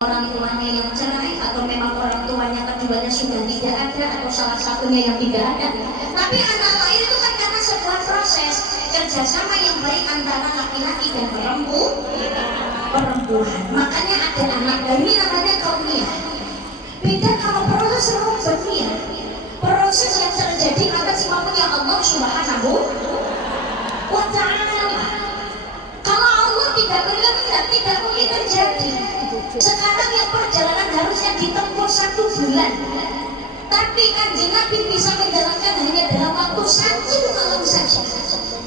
orang tuanya yang cerai atau memang orang tuanya keduanya sudah tidak ada atau salah satunya yang tidak ada. Tapi anak lahir itu kan karena sebuah proses kerjasama yang baik antara laki-laki dan perempuan. Makanya ada anak bayi namanya kaumiyah. Beda kalau proses rumbiyah, proses yang terjadi atas kemauannya Allah Subhanahu wa Ta'ala. Kalau Allah tidak berkehendak, tidak mungkin terjadi. Sekarang yang perjalanan harusnya ditempuh 1 bulan, tapi Kanjeng Nabi bisa menjalankan hanya dalam waktu 1 malam saja.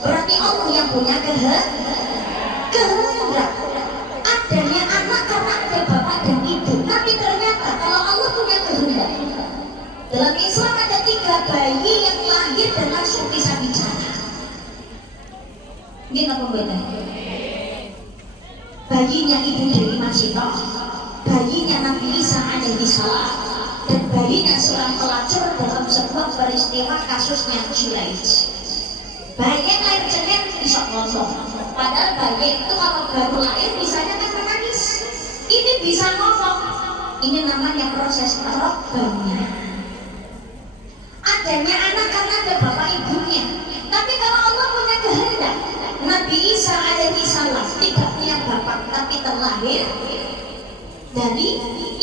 Berarti Allah yang punya kehendak. Adanya anak karena ada bapak dan ibu. Tapi ternyata kalau Allah punya kehendak, dalam Islam ada 3 bayi yang lahir dan langsung bisa bicara. Ini apa bedanya? Bayinya Ibu Dewi Masito, bayinya Nabi Isa alaihi salam, dan bayinya seorang pelacur dalam sebuah peristiwa kasusnya Juraij. Bayi yang lahir cenet bisa ngomong, padahal bayi itu kalau baru lahir misalnya kan menangis. Ini bisa ngomong. Ini namanya proses robbaniyah. Adanya anak karena ada bapak ibunya. Tapi kalau Allah punya kehendak, Nabi Isa alaihi salam tidak punya bapak tapi terlahir dari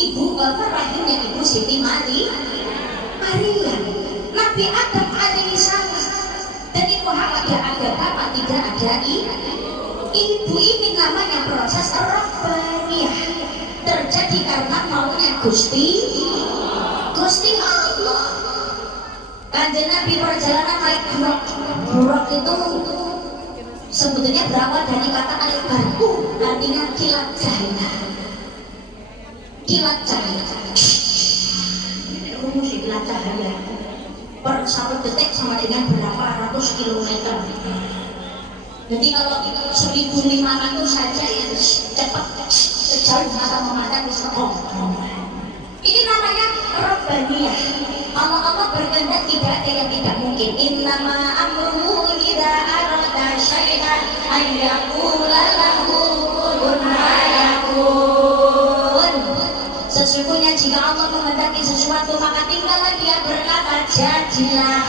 ibu rahimnya Ibu Siti Maria. Nabi Adam alaihi salam dan Ibu Hawa ada bapak tidak ada ibu. Ini namanya proses robbaniyah, terjadi karena maunya Gusti Allah. Kanjeng Nabi perjalanan naik buruk itu sebetulnya berawal dari kata al-barku, artinya kilat cahaya. Kilat cahaya. Ini rumus kilat cahaya. Per 1 detik sama dengan berapa ratus kilometer. Jadi kalau 1.500 saja ya cepat, sejauh mata memandang bisa. Ini namanya robbaniyah. Allah berkehendak tidak ada yang tidak mungkin. Innama amruhu idza arada syai'an an yaqula lahu kun fayakun. Sesungguhnya jika Allah menghendaki sesuatu maka tinggallah dia berkata jadilah,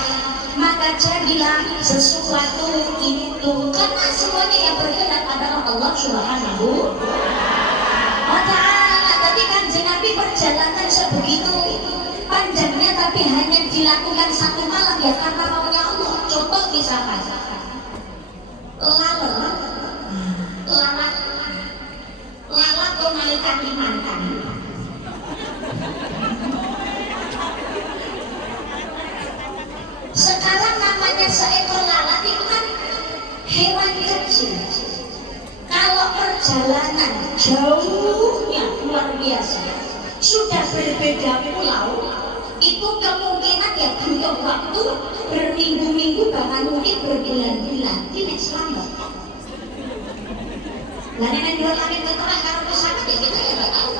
maka jadilah sesuatu itu. Karena semuanya yang berkehendak adalah Allah Subhanahu wa Ta'ala. Tadi Kanjeng Nabi perjalanan sebegitu panjangnya tapi hanya dilakukan 1 malam ya karena maunya Allah. Contoh misalkan lalat kembali Kalimantan. Sekarang namanya seekor lalat itu kan hewan kecil. Kalau perjalanan jauhnya luar biasa, sudah berbeda pulau, itu kemungkinan ya butuh waktu berminggu-minggu bahkan mungkin berbulan-bulan. Ini selamat. Lalu yang dua langit ketolak kalau pesawat ya kita ya nggak tahu.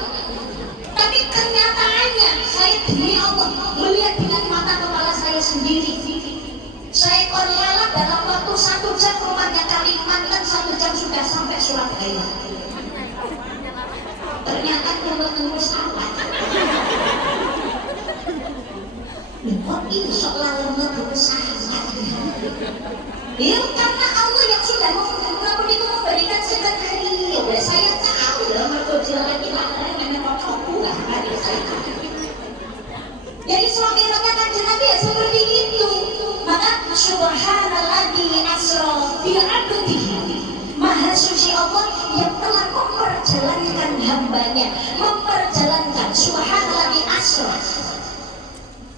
Tapi kenyataannya saya demi Allah melihat dengan mata kepala saya sendiri. Seekor lalat dalam waktu 1 jam rumahnya Kalimantan, 1 jam sudah sampai Surabaya. Ternyata nunggu pesawat. Kok iso lalat nunggu pesawat? Ya karena Allah yang sudah mengumumkan itu memberikan skenario. Saya tahu lah mereka lagi lalat yang memotongku lah hari saya. Jadi selama-lamanya Kanjeng Nabi ya seperti itu. Maka subhanalladzi asra bi 'abdihi, Maha suci Allah yang telah memperjalankan hambanya, memperjalankan. Subhanalladzi asra,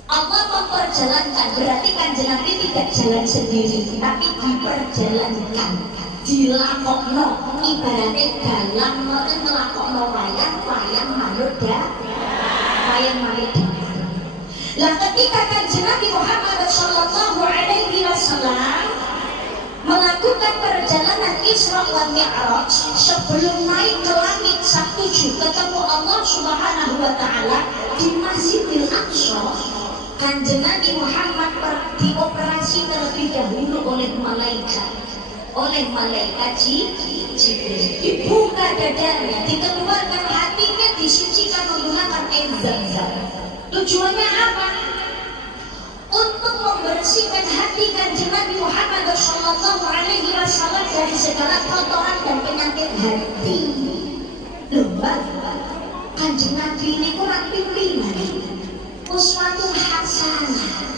Allah memperjalankan, berarti Kanjeng Nabi tidak jalan sendiri tapi diperjalankan, dilakokno. Ibaratnya dalam melakokno wayang manut wayang manut. Lah ketika Kanjeng Nabi Muhammad sallallahu alaihi wasallam melakukan perjalanan Isra wal Mi'raj, sebelum naik ke langit 7 ketemu Allah Subhanahu wa Ta'ala di Masjidil Aqsa, Kanjeng Nabi Muhammad dioperasi terlebih dahulu oleh malaikat. oleh malaikat Jibril. Dibuka dadanya, dikeluarkan hatinya, disucikan menggunakan air Zam-Zam. Tujuannya apa? Untuk membersihkan hati Kanjeng Nabi Muhammad Shallallahu Alaihi Wasallam dari segala kotoran dan penyakit hati. Lembah Kanjeng Nabi ini kurang pimpinan, uswatun hasanah.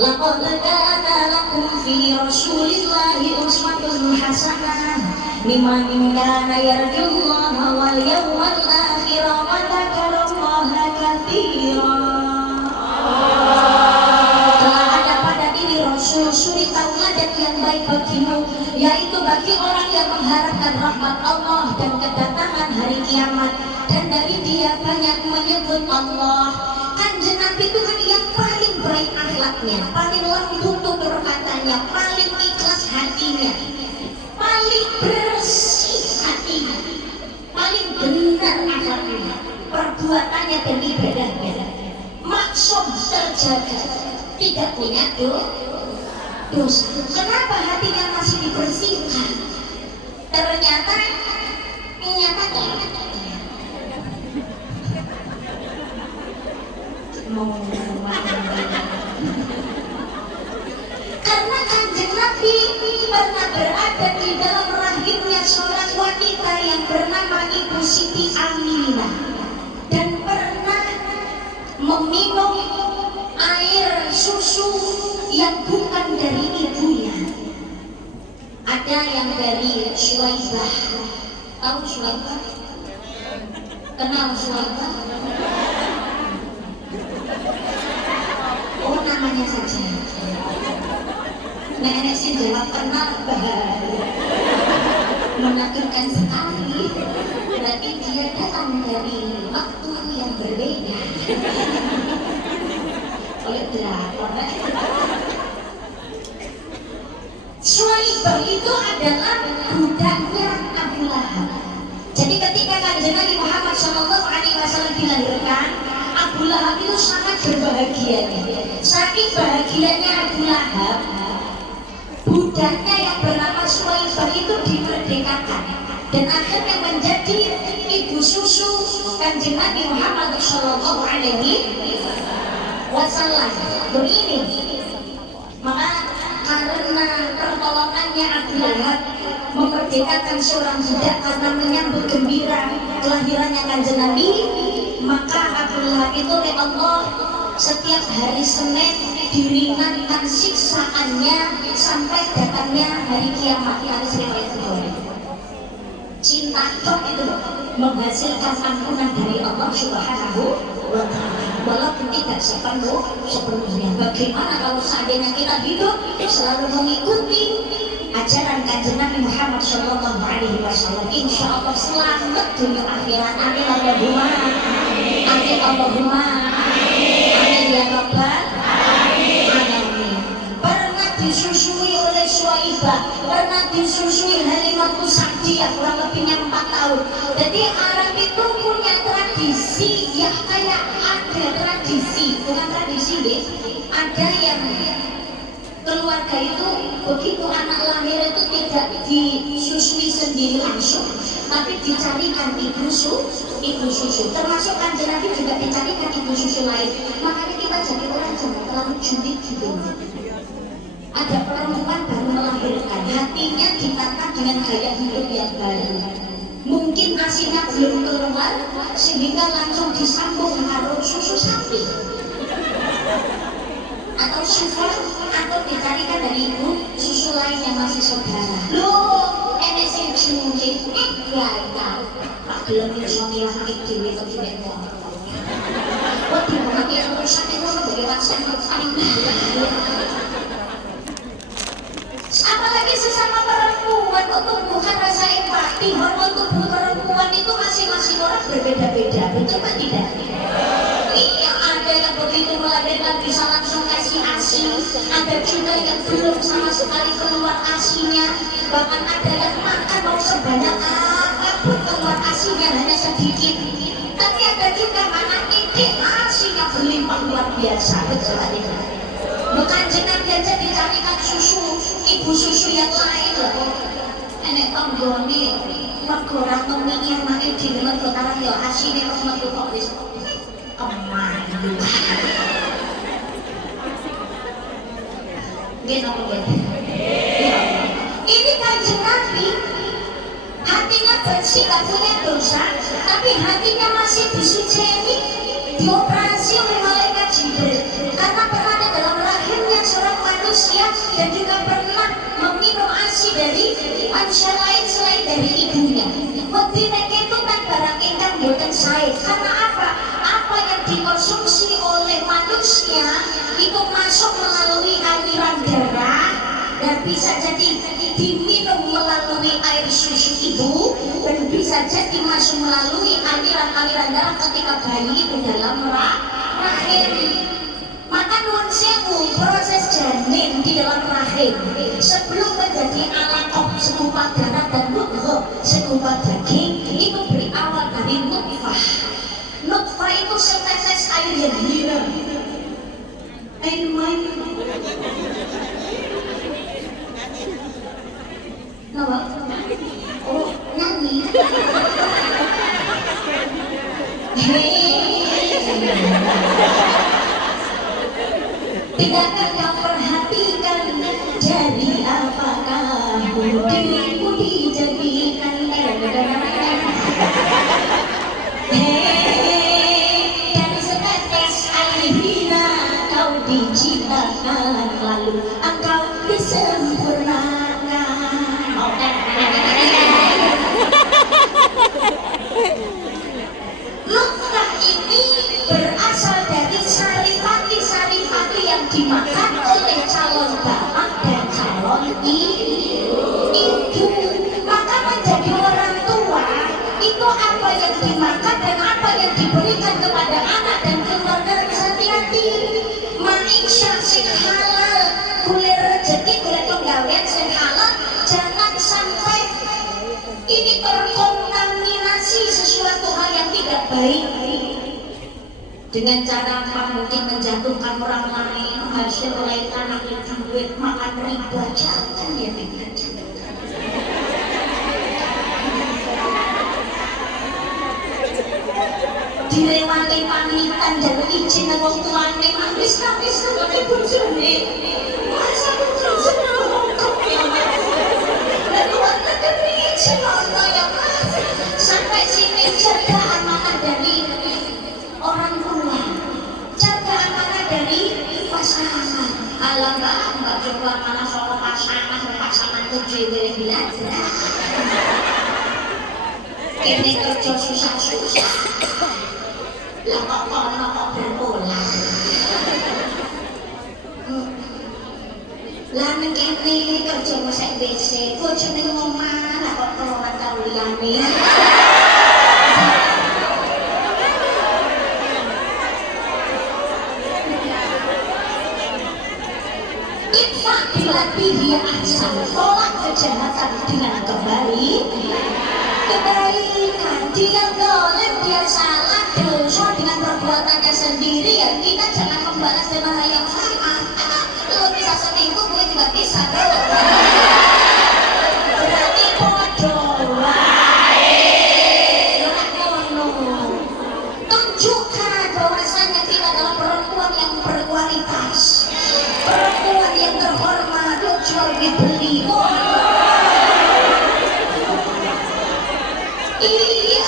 Laqad kana lakum fi Rasulillahi uswatun hasanah liman kana yarjullaha wal yawmal akhir wa dzakarallaha katsiran. Suri tauladan yang baik bagimu, yaitu bagi orang yang mengharapkan rahmat Allah dan kedatangan hari kiamat, dan dari dia banyak menyebut Allah. Kanjeng Nabi itu kan yang paling baik akhlaknya, paling lembut tutur katanya, paling ikhlas hatinya, paling bersih hatinya, paling benar akhlaknya, perbuatannya dan ibadahnya, maksud terjaga, tidak punya dosa. Kenapa hatinya masih dibersihkan? Ternyata karena Kanjeng Nabi pernah berada di dalam rahimnya seorang wanita yang bernama Ibu Siti Aminah, dan pernah meminum air susu yang bukan dari ibunya. Ada yang dari Suwaibah. Tahu Suwaibah? Kenal Suwaibah? Oh, namanya saja. Nenek sih jawab kenal, bahaya, menakutkan sekali. Berarti dia datang dari waktu yang berbeda. Oleh drakor. Suwaibah itu adalah budaknya Abu Lahab. Jadi ketika Kanjeng Nabi Muhammad SAW dilahirkan, Abu Lahab itu sangat berbahagia. Saking bahagianya Abu Lahab, budaknya yang bernama Suwaibah itu dimerdekakan dan akhirnya menjadi ibu susu Kanjeng Nabi Muhammad SAW. Begini, maka karena pertolongannya Abu Lahab memerdekakan seorang budak karena menyambut gembira kelahirannya Kanjeng Nabi, maka Abu Lahab itu oleh Allah setiap hari Senin diringankan siksaannya sampai datangnya hari kiamat. Hadis riwayat Bukhari. Cinta itu menghasilkan ampunan dari Allah Subhanahu wa Ta'ala, walaupun tidak sepenuhnya. Bagaimana kalau seandainya kita hidup selalu mengikuti ajaran Kanjeng Nabi Muhammad Shallallahu Alaihi Wasallam, insya Allah selamat dunia akhirat. Amin Allahumma amin Allahumma amin ya Rabbal alamin. Pernah disusui oleh Suwaibah, pernah disusui Halimatu Sa'diyah kurang lebihnya 4 tahun. Jadi Arab itu punya tradisi ya, kayak ada tradisi, bukan tradisi deh, ada yang keluarga itu begitu anak lahir itu tidak disusui sendiri langsung, tapi dicarikan ibu susu. Termasuk Kanjeng Nabi juga dicarikan ibu susu lain. Makanya kita jadi orang jangan terlalu julid gitu. Ada perempuan baru melahirkan, hatinya ditata dengan gaya hidup yang baru. Mungkin asinya belum keluar sehingga langsung disambung harus susu sapi atau susu, atau dicarikan dari ibu susu lain yang masih saudara. Loh, ini sih cungkit, gak tahu. Pak belum insomnia sakit dewi atau tidak mau. Wah, dia mengerti yang rusak itu bagaimana paling apalagi sesama perempuan kok tumbuhkan rasa empati. Hormon tubuh perempuan itu masing-masing orang berbeda-beda, betul Pak tidak? Iya, ada yang begitu melahirkan bisa langsung kasih ASI, ada juga yang belum sama sekali keluar ASInya, bahkan ada yang makan mau sebanyak apapun keluar ASInya hanya sedikit. Tapi ada juga anak titik ASInya berlimpah luar biasa, betul tidak? Bukan jenang gajah dicarikan susu, ibu susu yang lain loh. Enek tonggone, mergo ora ngemini anake dhewe mergo karang ya asine wis metu kok wis kemandu. Nggih napa nggih? Ini Kanjeng Nabi hatinya bersih, gak punya dosa, tapi hatinya masih disuceni, dioperasi oleh malaikat Jibril karena pernah ada dalam rahimnya seorang manusia dan juga pernah meminum ASI dari manusia lain selain dari ibunya. Wedine ketukan barang ingkang boten sae. Karena apa? Apa yang dikonsumsi oleh manusia itu masuk melalui aliran darah dan bisa jadi diminum melalui air susu ibu dan bisa jadi masuk melalui aliran-aliran darah ketika bayi itu dalam rahim. Maka nuwun sewu, proses janin di dalam rahim sebelum menjadi alaqah segumpal darah dan mudghah segumpal daging itu berawal dari nutfah. Nutfah itu setetes air yang hilang. Air main. Napa? Oh, nyanyi. Tidakkah kau perhatikan jadi apakah diriku dijadikan dan setetes air hina kau diciptakan lalu engkau disempurnakan. Nutfah ini berasal dari saripati yang dimakan oleh calon bapak dan calon ibu. Maka menjadi orang tua itu apa yang dimakan dan apa yang diberikan kepada anak dan keluarga harus hati-hati. Maisha sing halal, golek rezeki, golek penggawean sing halal, jangan sampai ini terkontaminasi sesuatu hal yang tidak baik dengan cara apa mungkin menjatuhkan orang lain hasil oleh tanah duit makan riba. Jangan ya dengan dilewati pamitan dan izin wong tuane wis nang bojone masa bojone seneng kok ya lalu ana kepriye celono ya Mas sampai sini jaga amanah dari orang tua, jaga amanah dari pasangan. Alam mbak coba mana soal pasanganku dhewe belajar kene kerja susah-susah lah kok kono kok berolah lah ning kene kerja mosek WC bojone ngomah lah kok keluar karo liyane. Infak dilatih dia asal, tolak kejahatan dengan kebaikan. Dia dolim, dia salah, dosa dengan perbuatannya sendiri. Ya kita jangan membalas dengan hal yang sama. Lo bisa seminggu, gue juga bisa dong. Berarti bodoh. Tunjukkan bahwasanya kita adalah perempuan yang berkualitas, perempuan yang terhormat, lo jual dibeli. Iya,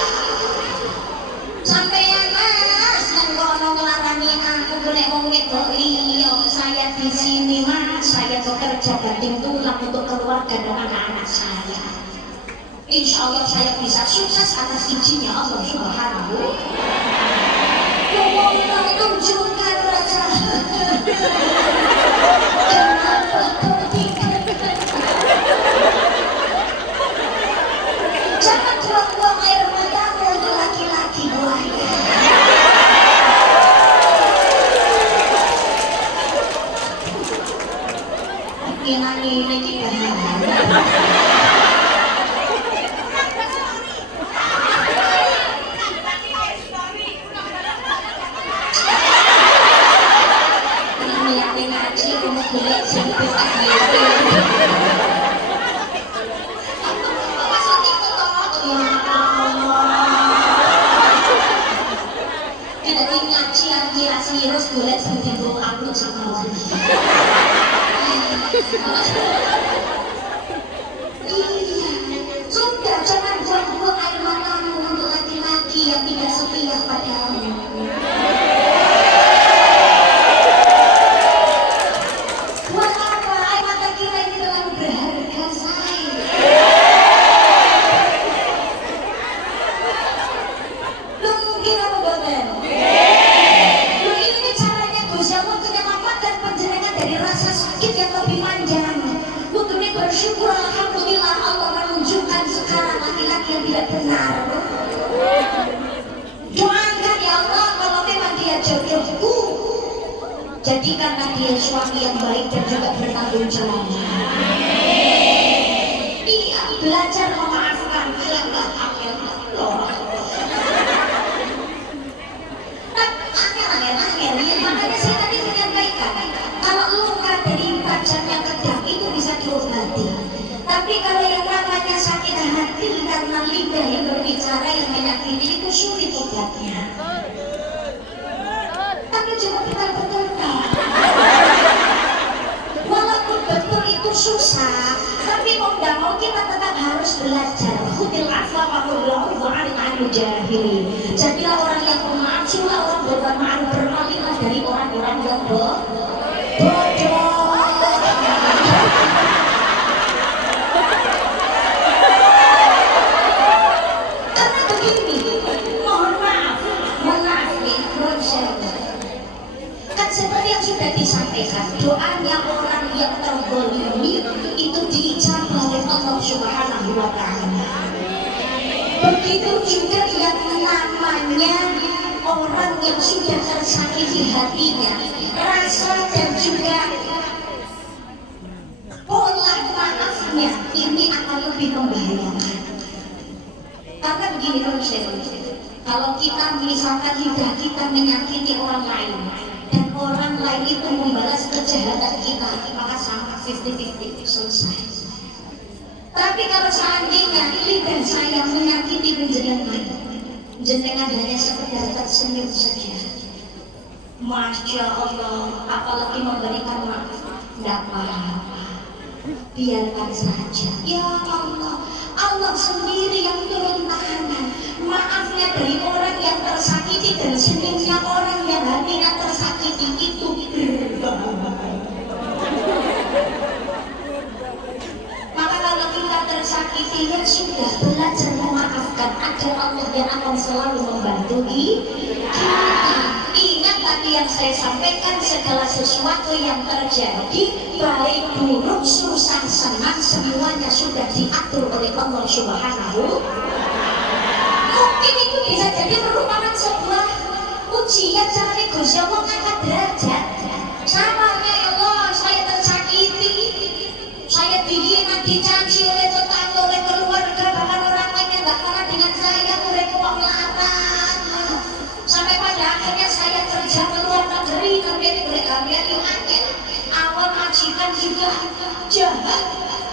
sampeyan Mas nang kono nglarani aku golek wong wedok. Iya, saya di sini Mas, saya bekerja banting tulang untuk keluarga dan anak-anak saya. Insya Allah saya bisa sukses atas izinnya Allah Subhanahu. Mau tunjukkan rasa. Kenapa kau tinggal? Jangan buang-buang air matamu untuk laki-laki buaya. Ini bahaya. dari ngaji akhirasi terus boleh sendiri aku sama iya sudah jangan buang-buang air matamu untuk laki-laki yang tidak setia padamu. Buat apa air mata kita ini terlalu berharga sayang. Lu mungkin apa boten? Lu ini caranya Gusti Allah menyelamatkan panjenengan dari rasa sakit yang lebih panjang. Kudunya bersyukur alhamdulillah Allah menunjukkan sekarang laki-laki yang tidak benar. Doakan ya Allah kalau memang dia jodohku, jadikanlah dia suami yang baik dan juga bertanggung jawab. Iya, belajar memaafkan angel loh. Angel, makanya saya tadi menyampaikan kalau luka dari tajam yang kedap itu bisa diobati. Tapi kalau yang namanya sakit hati karena lidah yang berbicara yang menyakiti itu sulit obatnya. Tapi coba kita betulkan. Walaupun betul itu susah, tapi mau nggak mau kita tetap harus belajar. Khudil afwa wa qul wa'arid 'anil jahilin. Jadilah orang yang pemaaf, jadilah orang bermanfaat, bermanfaat dari orang-orang yang bodoh. Karena begini, mohon maaf nih, kan seperti yang sudah disampaikan, doanya orang yang terzalimi itu diijabah oleh Allah Subhanahu wa Ta'ala. Begitu juga yang namanya orang yang sudah tersakiti hatinya, rasa dan juga pola maafnya ini akan lebih membahayakan. Karena begini manusia, kalau kita misalkan lidah kita menyakiti orang lain dan orang lain itu membalas kejahatan kita, maka sama 50-50 selesai. Tapi kalau seandainya lidah saya menyakiti jenengan hanya sekedar tersenyum saja, Masya Allah, apalagi memberikan maaf, tidak apa-apa, biarkan saja. Ya Allah, Allah sendiri yang turun tangan. Maafnya dari orang yang tersakiti dan senyumnya orang yang hatinya tersakiti itu berbahaya. Maka kalau kita tersakiti, ya sudah, belajar memaafkan. Ada Allah yang akan selalu membantu kita. Ingat tadi yang saya sampaikan, segala sesuatu yang terjadi, baik buruk, susah, senang, semuanya sudah diatur oleh Allah Subhanahu. Mungkin itu bisa jadi merupakan sebuah ujian caranya Gusti Allah ngangkat derajat. Sama ya Allah, saya tersakiti, saya dihina, dicaci oleh tetangga, oleh keluarga, bahkan orang lain yang gak kalah dengan saya, oleh uang larat. Sampai pada akhirnya saya kerja ke luar negeri, kemudian mereka angel, awal majikan juga jahat,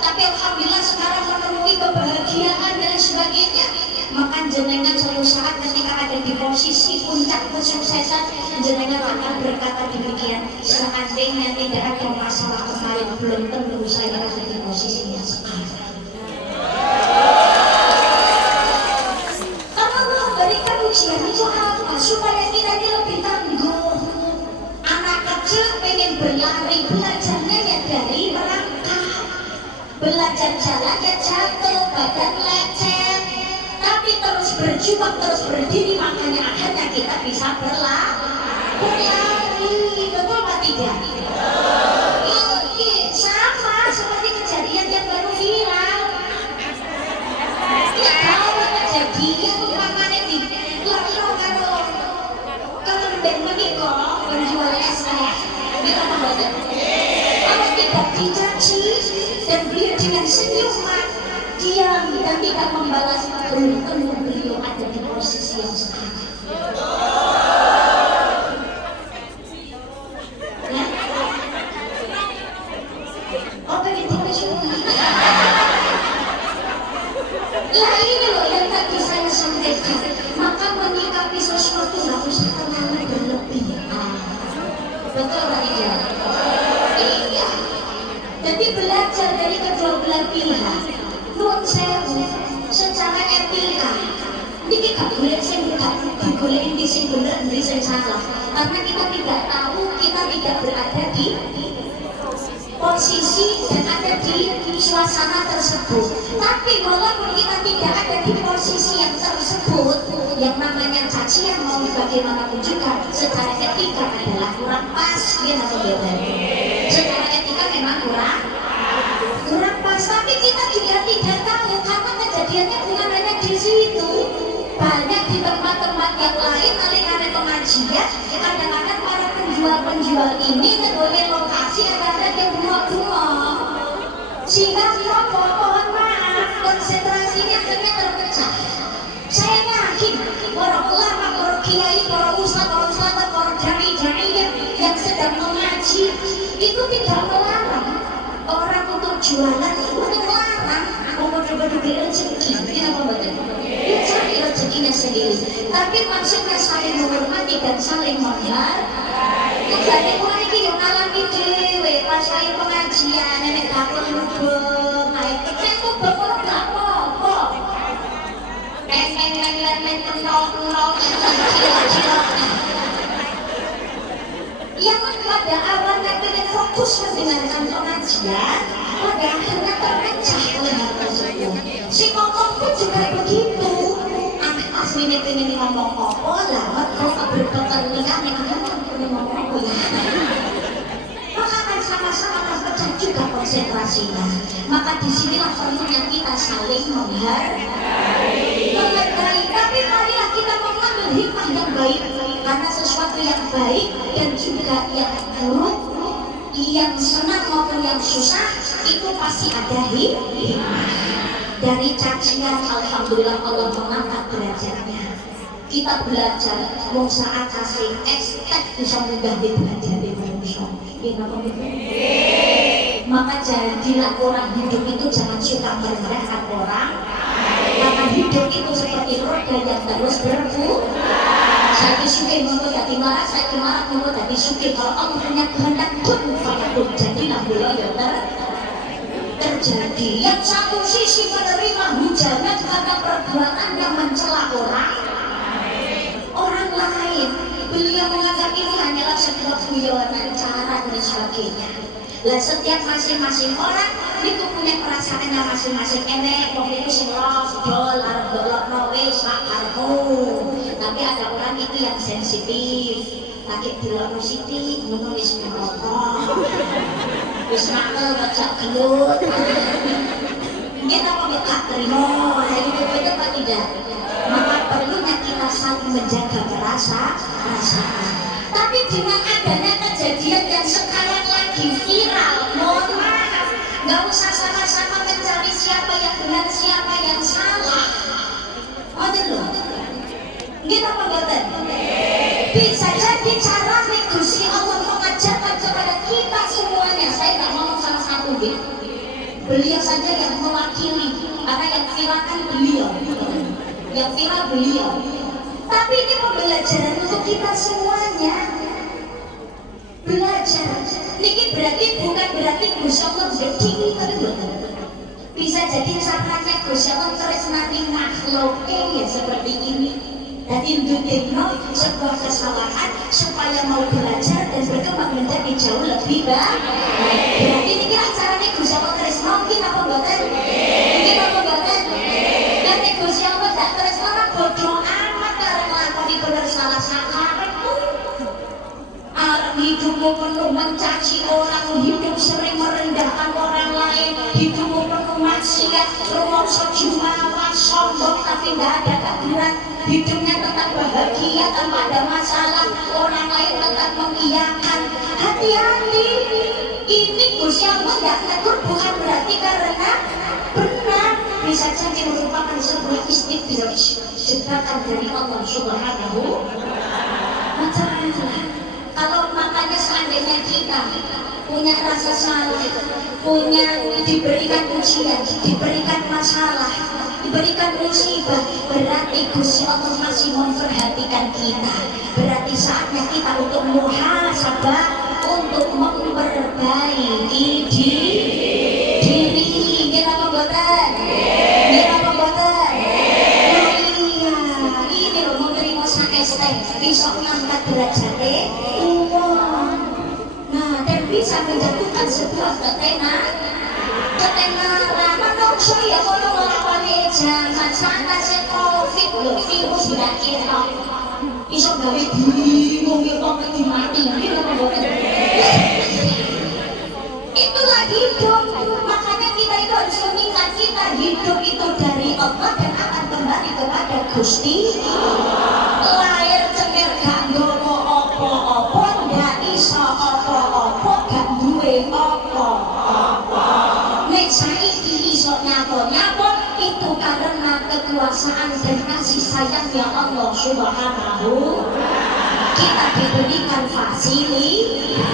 tapi alhamdulillah sekarang menemui kebahagiaan dan sebagainya. Maka jenengan suatu saat ketika ada di posisi puncak kesuksesan, jenengan akan berkata demikian, seandainya tidak ada masalah kemarin, belum tentu saya ada di posisi yang sekarang. Karena Allah berikan ujian itu apa? Supaya kita ini lebih tangguh. Anak kecil pengen berlari, belajarnya ya dari merangkak, belajar jalannya jatuh, badan lecet, tapi terus berjuang, terus berdiri, makanya akhirnya kita bisa berlari. Betul apa tidak? Sama seperti kejadian yang baru viral. Ya kalau kejadian umpamanya di lalu kalau ben menikah penjual es teh di tempat badan, kalau tidak dicaci dan beliau dengan senyuman, diam dan tidak membalas, belum tentu beliau ada di posisi yang sekarang. Ya? Oh, pengen dikasih. Lah ini loh yang tadi saya sampaikan. Maka menyikapi sesuatu nggak usah tenang gak boleh digoleki sing bener endi sing salah. Karena kita tidak tahu, kita tidak berada di posisi dan ada di suasana tersebut. Tapi walaupun kita tidak ada di posisi yang tersebut, yang namanya cacian mau bagaimanapun juga secara etika adalah kurang pas, ya betul. Secara etika memang kurang pas, tapi kita juga tidak tahu karena kejadiannya bukan hanya di situ, banyak di tempat-tempat yang lain. Ada pengajian, kadang-kadang para penjual ini ngedolin lokasi ada yang bunga-bunga, sehingga mohon maaf konsentrasinya akhirnya terpecah. Saya yakin para ulama, para kiai, para ustaz, para dai yang sedang mengaji itu tidak melarang orang untuk jualan, itu melarang untuk berbagi rezeki. Kenapa betul? Dia cari rezekinya sendiri. Tapi maksudnya saling menghormati dan saling menghargai. Jadi mulai ini yang alami dewe pas saya pengajian nenek dapur mubeng, naik kecil mubeng orang gak apa-apa. Tenok yang pada awalnya pengen fokus mendengarkan pengajian, pada akhirnya terpecah oleh hal tersebut. Si ngomong pun juga begitu. Aslinya pengen ngomong apa lah, kok berkepentingan yang ngomong apa ya. Maka akan sama-sama terpecah juga konsentrasinya. Maka disinilah perlunya kita saling menghargai. Tapi marilah kita mengambil hikmah yang baik, karena sesuatu yang baik dan juga yang buruk, yang senang maupun yang susah, itu pasti ada hikmah. Dari cacian, alhamdulillah Allah mengangkat derajatnya. Kita belajar, mau saat kasih estek bisa mengganti derajat manusia. Maka jadilah orang hidup itu jangan suka meremehkan orang, karena hidup itu seperti roda yang terus berputar. Saya disukai untuk hati marah, saya marah untuk hati sukai. Kalau Allah punya kehendak pun fayakun, jadilah beliau yang terjadi. Yang satu sisi menerima hujangan karena perbuatan yang mencela orang lain. Beliau menganggap ini hanyalah sebuah guyonan, cara dan sebagainya. Lah setiap masing-masing orang itu punya perasaannya masing-masing. Enek wong itu sing lodol arep dolokno wis sak karepmu. Tapi ada orang itu yang sensitif. Lagi dilokno sithik ngono wis apa. Wis nakal bajak gelut. Kita mau gak terima, itu betul apa tidak? Maka perlunya kita saling menjaga perasaan. Tapi dengan adanya kejadian yang sekarang lagi viral, mohon maaf, nggak usah sama-sama mencari siapa yang benar, siapa yang salah. Ada loh, kita apa betul? Bisa jadi cara Gusti Allah mengajarkan kepada kita semuanya. Saya nggak ngomong salah satu, gitu. Beliau saja yang mewakili, karena yang viral kan beliau, yang viral beliau. Tapi ini pembelajaran untuk kita semuanya. Belajar. Ini berarti bukan berarti Gusti Allah begini, tapi betul. Bisa jadi caranya Gusti Allah tresnani makhluknya ya seperti ini. Dan indukino sebuah kesalahan supaya mau belajar dan berkembang menjadi jauh lebih baik. Berarti ini kira caranya Gusti Allah tresno mungkin apa betul? Mungkin apa betul? Dan Gusti Allah tak tresno bodoh amat karena melakukan benar salah sakarepmu. Hidupmu penuh mencaci orang, hidup sering merendahkan orang lain, hidupmu penuh maksiat, rumongso jumawa, sombong tapi nggak ada kaguran, hidupnya tetap bahagia tanpa ada masalah, orang lain tetap mengiyakan. Hati-hati, ini Gusti Allah nggak tegur bukan berarti karena benar, bisa jadi merupakan sebuah istidraj, jebakan dari Allah Subhanahu wa Ta'ala. Kalau makanya seandainya kita punya rasa salah, punya diberikan ujian, diberikan masalah, diberikan musibah, berarti Gusti Allah masih memperhatikan kita. Berarti saatnya kita untuk muhasabah, untuk memperbaiki diri. Kita membuatkan, kita membuatkan. Iya, prestek bisa mengangkat derajatnya uang. Nah, dan bisa menjatuhkan sebuah ketenaran manusia ya kalau melakukan jangan sangat COVID loh, virus tidak kira bisa gawe bingung ya kok dimati itulah hidup. Makanya kita itu harus mengingat kita hidup itu dari Allah dan akan kembali kepada Gusti. Lahir cenger gak nggowo apa-apa, ndak iso apa-apa, gak duwe apa-apa. Nek saiki iso nyapa-nyapa itu karena kekuasaan dan kasih sayangnya Allah Subhanahu. Kita diberikan fasilitas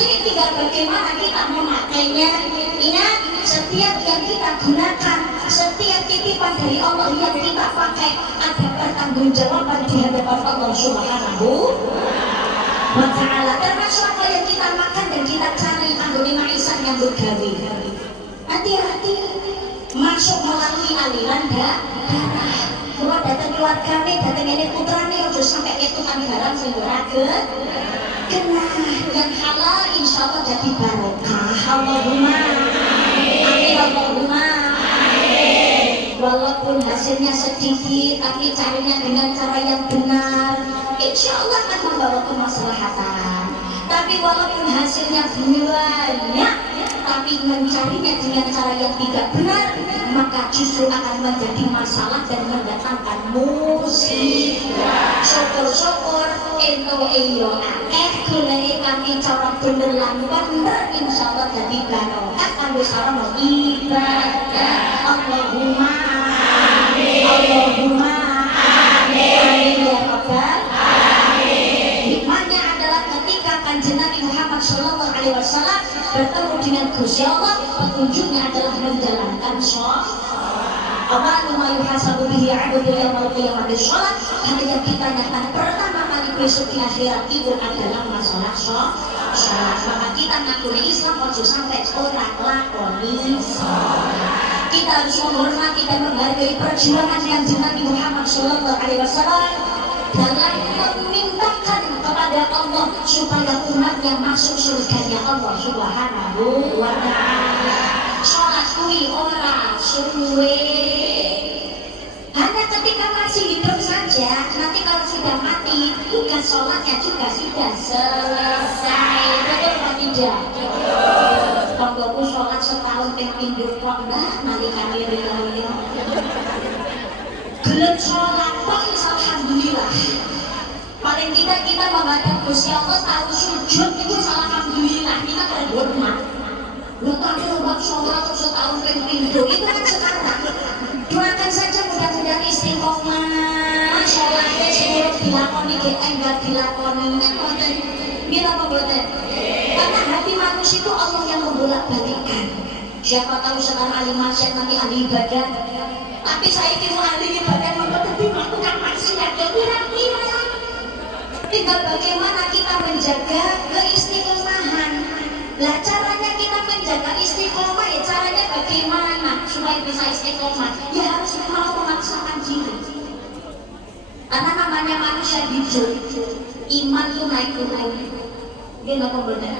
ini tinggal bagaimana kita memakainya. Ingat, setiap yang kita gunakan, setiap titipan dari Allah yang kita pakai ada pertanggungjawaban di hadapan Allah Subhanahu wa ta'ala. Termasuk apa yang kita makan dan kita cari anggone maisan yang bergawi. Hati-hati masuk melalui aliran darah. Kalau datang keluargane, datang ini putrane, ojo sampai ketukan barang sing ora kena. Yang halal insya Allah jadi barokah. Allahumma amin. Allahumma amin. Walaupun hasilnya sedikit, tapi carinya dengan cara yang benar, insya Allah akan membawa kemaslahatan. Tapi walaupun hasilnya banyak, tapi mencarinya dengan cara yang tidak benar, maka justru akan menjadi masalah dan mendatangkan musibah. Syukur-syukur ento iyo akeh goleke kanthi cara bener lan bener, insyaallah dadi barokah kanggo sarana ibadah. Allahumma amin. Allahumma amin ya rabbal alamin. Hikmahnya adalah ketika Kanjeng Nabi Muhammad sallallahu alaihi wasallam bertemu dengan Gusti Allah, petunjuknya adalah menjalankan sholat. Awal ma yuhasabu bihi 'abdu yaumil qiyamah sholat. Hal yang ditanyakan pertama kali besok di akhirat itu adalah masalah sholat. Maka kita ngakuni Islam ojo sampai orang lakoni sholat. Kita harus menghormati dan menghargai perjuangan Kanjeng Nabi Muhammad sallallahu alaihi wasallam dalam memintakan kepada Allah supaya umatnya masuk surganya Allah Subhanahu wa ta'ala. Sholat kuwi ora suwe, hanya ketika masih hidup saja. Nanti kalau sudah mati tugas sholatnya juga sudah selesai. Betul atau tidak? Tonggoku sholat setahun ping pindho kok enggak nalikane riyo. Gelem sholat kok alhamdulillah. Paling tidak kita menghadap Gusti Allah tahu sujud itu alhamdulillah, kita berhormat. Lu tahu waktu sholat setahun ping pindho itu kan sekarang. Doakan saja mudah-mudahan istiqomah sholatnya sebelum dilakoni enggak dilakoni kan boten. Bila apa boten? Karena hati manusia itu Allah yang membolak-balikkan. Siapa tahu sekarang ahli maksiat nanti ahli ibadah. Tapi saya kira ahli ibadah tapi melakukan maksiat ya kira-kira. Tinggal bagaimana kita menjaga keistiqomahan. Lah caranya kita menjaga istiqomah ya caranya bagaimana supaya bisa istiqomah? Ya harus mau memaksakan diri. Karena namanya manusia hidup, iman itu naik turun. Dia nggak mau benar.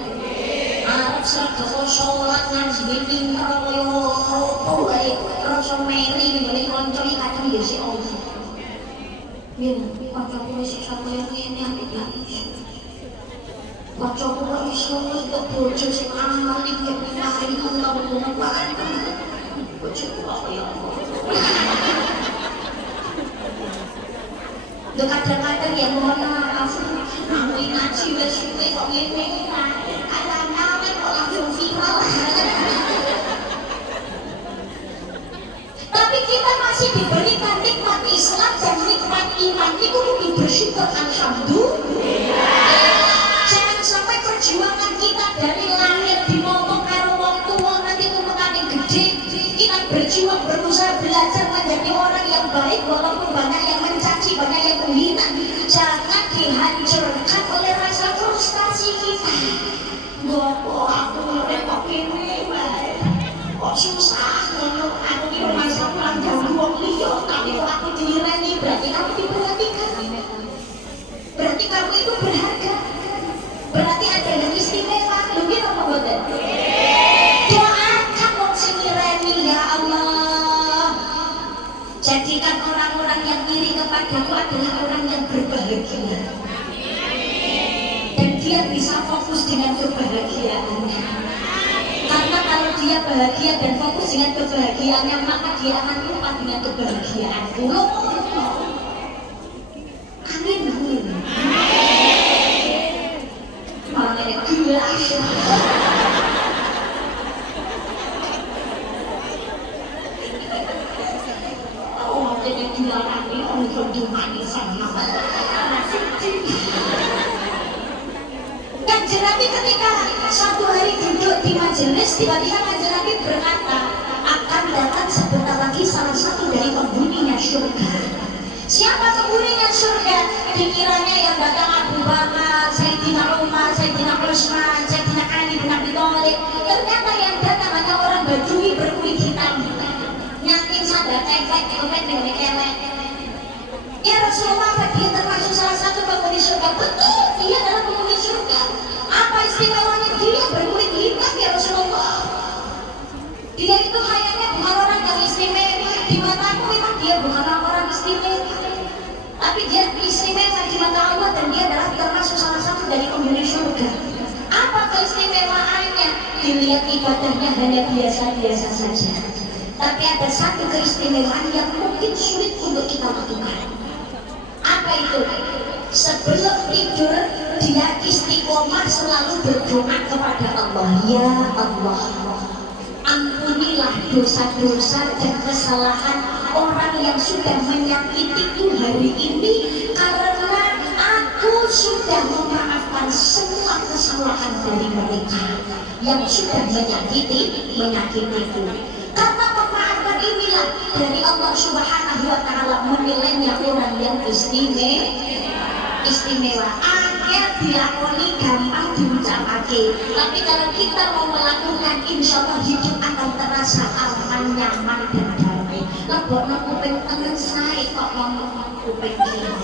Arab serta sholat ngaji pinter yo, boleh rasa meri boleh koncoi kadang ya si Allah. Dia pakai boleh si siapa yang ini aku nggak isu. Pakai boleh isu itu bojo si amal ini kemarin Allah berbuat. Bojo apa ya? Kadang-kadang ya mohon maaf, aku ngaji wes suwe kok ngene. Tapi kita masih diberikan nikmat Islam dan nikmat iman. Itu mungkin bersyukur alhamdulillah. Jangan sampai perjuangan kita dari lahir dimomong karo wong tua nanti tumpukannya gede. Kita berjuang berusaha belajar menjadi orang yang baik walaupun banyak yang mencaci, banyak yang menghina. Jangan dihancurkan oleh rasa frustasi kita. Gopo aku ngurep kok kene wae. Kok susah ngono. Aku iki masa pulang ganggu wong liya, tapi kok aku direni berarti aku diperhatikan. dia bisa fokus dengan kebahagiaannya. Karena kalau dia bahagia dan fokus dengan kebahagiaannya, maka dia akan lupa dengan kebahagiaanku. Amin. Malah ada gula. Oh, jadi gula lagi untuk dimanisan. Kanjeng Nabi ketika satu hari duduk di majelis, tiba-tiba Kanjeng Nabi berkata, akan datang sebentar lagi salah satu dari penghuninya surga. Siapa penghuninya surga? Dikiranya yang datang Abu Bakar, Sayyidina Umar, Sayyidina Utsman, Sayyidina Ali bin Abi Thalib. Ternyata yang datang hanya orang Badui berkulit hitam, nyakin sadar cekek, kopet dengan kelek. Ya Rasulullah, apa dia termasuk salah satu penghuni surga? Betul, dia adalah penghuni surga. Apa istimewanya dia berkulit hitam ya Rasulullah? Dia itu kayaknya bukan orang yang istimewa. Di mataku memang dia bukan orang istimewa, tapi dia istimewa di mata Allah dan dia adalah termasuk salah satu dari penghuni surga. Apa keistimewaannya? Dilihat ibadahnya hanya biasa-biasa saja, tapi ada satu keistimewaan yang mungkin sulit untuk kita lakukan. Apa itu? Sebelum tidur dia istiqomah selalu berdoa kepada Allah. Ya Allah, ampunilah dosa-dosa dan kesalahan orang yang sudah menyakitiku hari ini, karena aku sudah memaafkan semua kesalahan dari mereka yang sudah menyakitiku. Karena pemaafan inilah dari Allah Subhanahu wa Ta'ala menilainya orang yang istimewa. Akhir dilakoni gampang diucapake, tapi kalau kita mau melakukan, insya Allah hidup akan terasa aman, nyaman dan damai. Lebokno kuping tengen sae kok ngomong kuping kiri.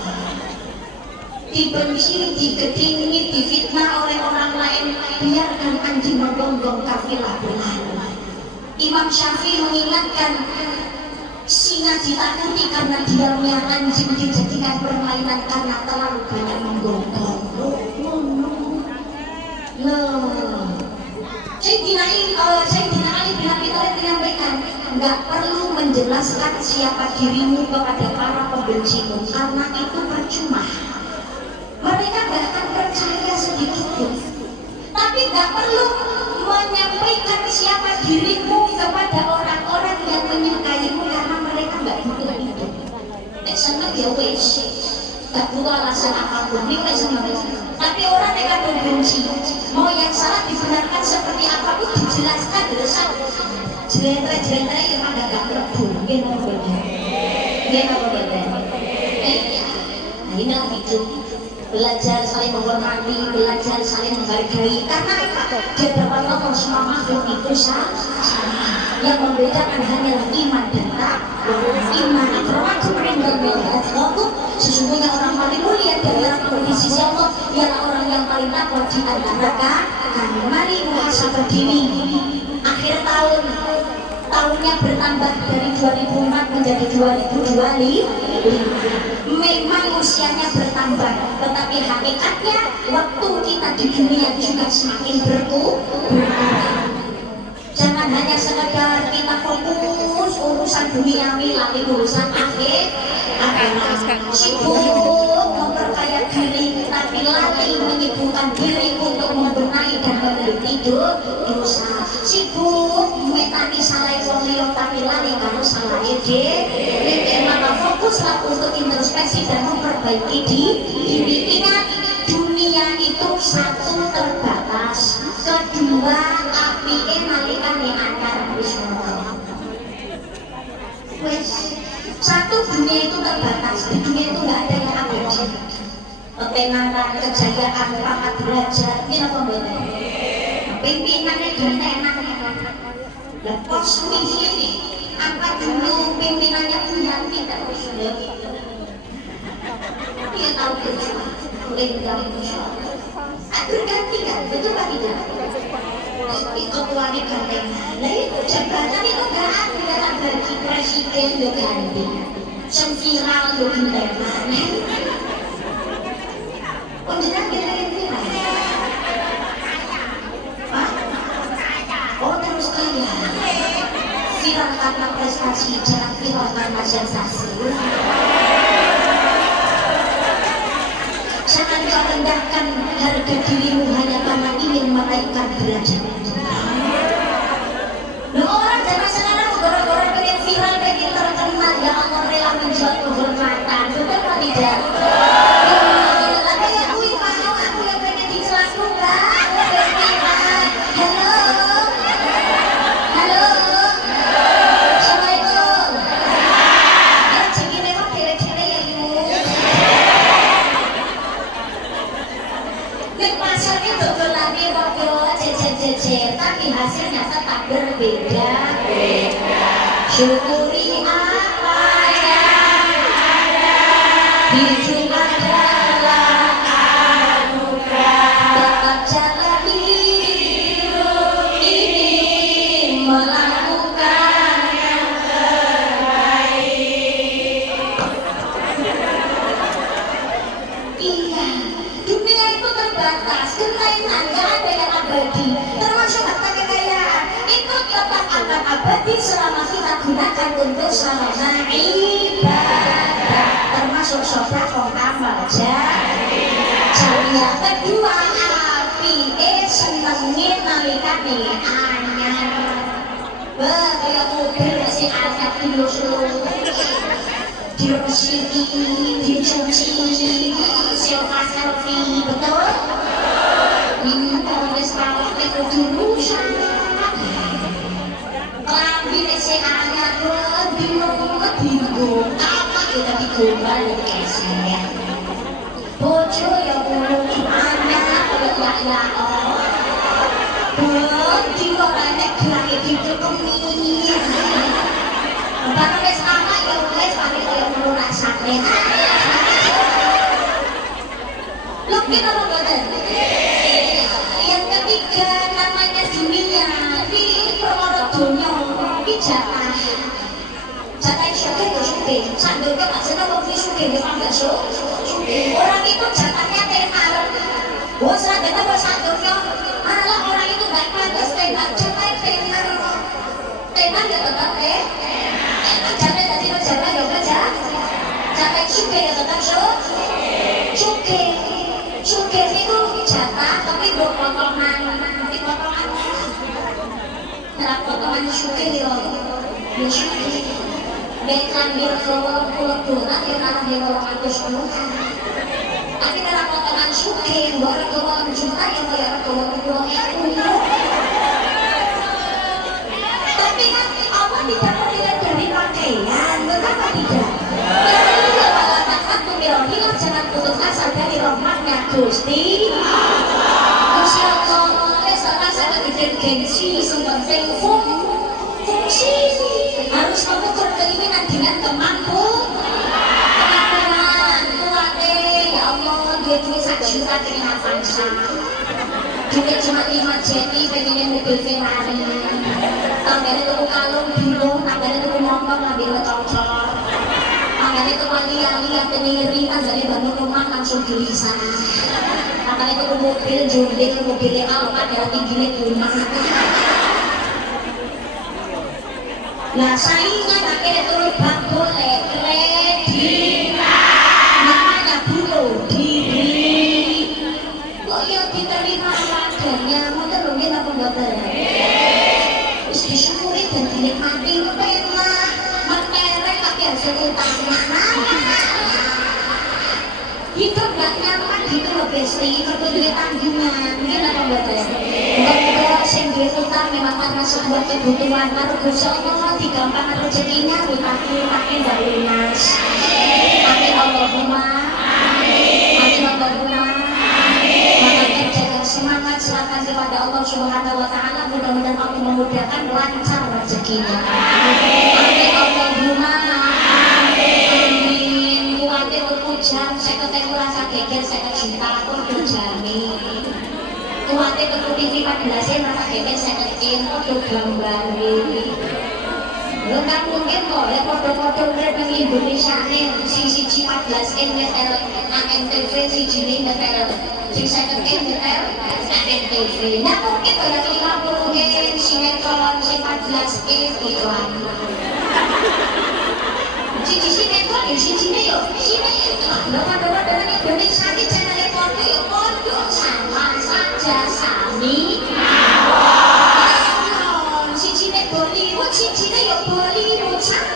Dibenci, digedingi, difitnah oleh orang lain, biarkan anjing menggonggong kafilah berlalu. Imam Syafi'i mengingatkan, singa ditakuti karena diamnya, anjing dijadikan permainan karena terlalu banyak menggonggong. Sayyidina Ali bin Abi Thalib menyampaikan, nggak perlu menjelaskan siapa dirimu kepada para pembencimu, karena itu percuma. Mereka nggak akan percaya sedikit pun. Tapi nggak perlu menyampaikan siapa dirimu kepada orang-orang yang menyukaimu, karena mereka nggak butuh itu. Senang ya wes, nggak butuh alasan apapun. Ini senang. Tapi orang yang membenci, mau yang salah dibenarkan seperti apapun dijelaskan dosa. Jelentera yang ada gak berbun, gimana beda? Nah ini itu. Belajar saling menghormati, belajar saling menghargai. Karena dia berpantau semua makhluk itu sama. Yang membedakan hanyalah iman dan takwa. Iman akramakum indallahi atqakum. Sesungguhnya orang paling mulia dari orang di sisi Allah ialah orang yang paling takwa di antara kami. Mari muhasabah diri. Akhir tahun, tahunnya bertambah dari 2004 menjadi 2025. Memang usianya bertambah, tetapi hakikatnya waktu kita di dunia juga semakin berkurang. Jangan hanya sekedar kita fokus urusan duniawi, lalu urusan akhirat. Sibuk memperkaya diri, tapi lalai menyibukkan diri untuk membenahi dan meneliti dosa. Sibuk metani salah wong liya, tapi lalai kalau salah dhewe. Maka fokuslah untuk introspeksi dan memperbaiki diri. Ingat, dunia itu satu terbatas, kedua apike nalikane anyar wis ngono. Wes, satu, dunia itu terbatas. Di dunia itu nggak ada yang abadi. Ketenaran, kejayaan, pangkat derajat, ini apa beda? Pimpinannya ganteng. Lah pos ini angkat dulu pimpinannya Yanti terus ya. Dia tahu berjuang, lenggang insyaallah. Atur ganti kan, betul pak tidak? Ketuanya ganteng. Nah itu jabatan itu gak ada dalam bagi presiden yo ganti, yang viral yo ganteng. Penjelas kira-kira viral. kasih jarak firman sensasi. Jangan kau rendahkan harga dirimu hanya karena ingin menaikkan derajat. Nah, orang zaman sekarang gara-gara pengen viral, pengen terkenal, ya Allah rela menjual kehormatan, betul atau tidak? Ada yang aku yang pengen dicelakakan, halo, assalamualaikum. Ya jadi memang kira-kira ya ibu. Di pasarnya dodolannya waktu jejer-jejer, tapi hasilnya tetap berbeda. Syukuri apa yang ada, hidup adalah anugerah. Tetap jalani hidup ini, melakukan yang terbaik. Iya, dunia itu terbatas, kelainan gak ada yang abadi, termasuk harta kekayaan itu tetap akan abadi selama kita gunakan untuk sarana ibadah, termasuk sedekah amal jariah. Kedua, api senengin nalikane anyar, kaya mobil si anyar diresiki, dicuci, selfie, betul? Kalau wis rawat itu dirusak. Klambi si anyar bingung apa kita digombal keset. Bojo ya ulung anak ya di orang gerak itu kemis. Bapak wis lama ya wis paling kaya ngono rasane. Lho kita ngoten. Yang ketiga namanya dunia. Di perkara dunia iki jatah. Jatah syukur itu syukur. Sandoke Pak Seno wong syukur ya Pak Bakso. Orang itu jatahnya tenar. Wong sadene wong sandoke malah orang itu enggak pantas tenar, jatah tenar. Tenar ya tetap jatah tadi jatah ya kerja. Jatah syukur ya tetap syukur. Syukur itu jatah tapi potongan nah potongan syukur ya syukur bekan pulau dolar ya kalah di 210 tapi kalau potongan syukur 2 juta ya bayar 20.000 tapi kan Allah tidak melihat dari pakaian, betapa tidak? Ya Allah takkan tumirohilah, jangan putus asa dari rahmatnya Gusti Gusti Allah. Sekarang saya bikin gengsi sepenting fungsi harus mengukur keinginan dengan kemampuan kuatnya. Ya Allah, duit 1 juta terima Avanza, duit cuma 5 jeti pengen mobil Ferrari, tambahnya tuku kalung dulu, tambahnya tuku motor ngambil cocor, tambahnya tuku lihat teniri, tambahnya bangun rumah langsung gelisah, tambahnya tuku mobil jundil, mobilnya Alphard ya tingginya 5. Nah saingan akhirnya turun bang boleh kredit, namanya bunuh diri. Kok yang diterima ladanya, mau terungin apa enggak? Terus disyukuri dan dinikmati, pernah menterek tapi harus utama. Hidup gak nyaman gitu loh Besti, perlu duit tanggungan, mungkin apa enggak? Mudah-mudahan yang duit utang memang karena sebuah kebutuhan, baru Gusti Allah digampang rezekinya, makin dari lunas. Amin Allahumma amin Allahumma. Makanya jaga semangat, serahkan kepada Allah Subhanahu wa Ta'ala, mudah-mudahan Allah memudahkan lancar rezekinya. Amin Allahumma amin. Kuatir hujan, saya ketemu rasa geger, saya cinta pun dijamin. Kuatir ke TV 14 rasa geger, saya kecil, untuk gambari. Lo kan mungkin kok ya foto-foto urip nang Indonesia nih sing 14 nyetel ANTV siji nyetel sing 50 nyetel ANTV. Nah mungkin kalau 50 sinetron sing 14 iklan. Cici sinetron ya sini yo sinetron dengan Indonesia ini channel porno ya porno sama saja sami cici Bollywood cici ya Bollywood sama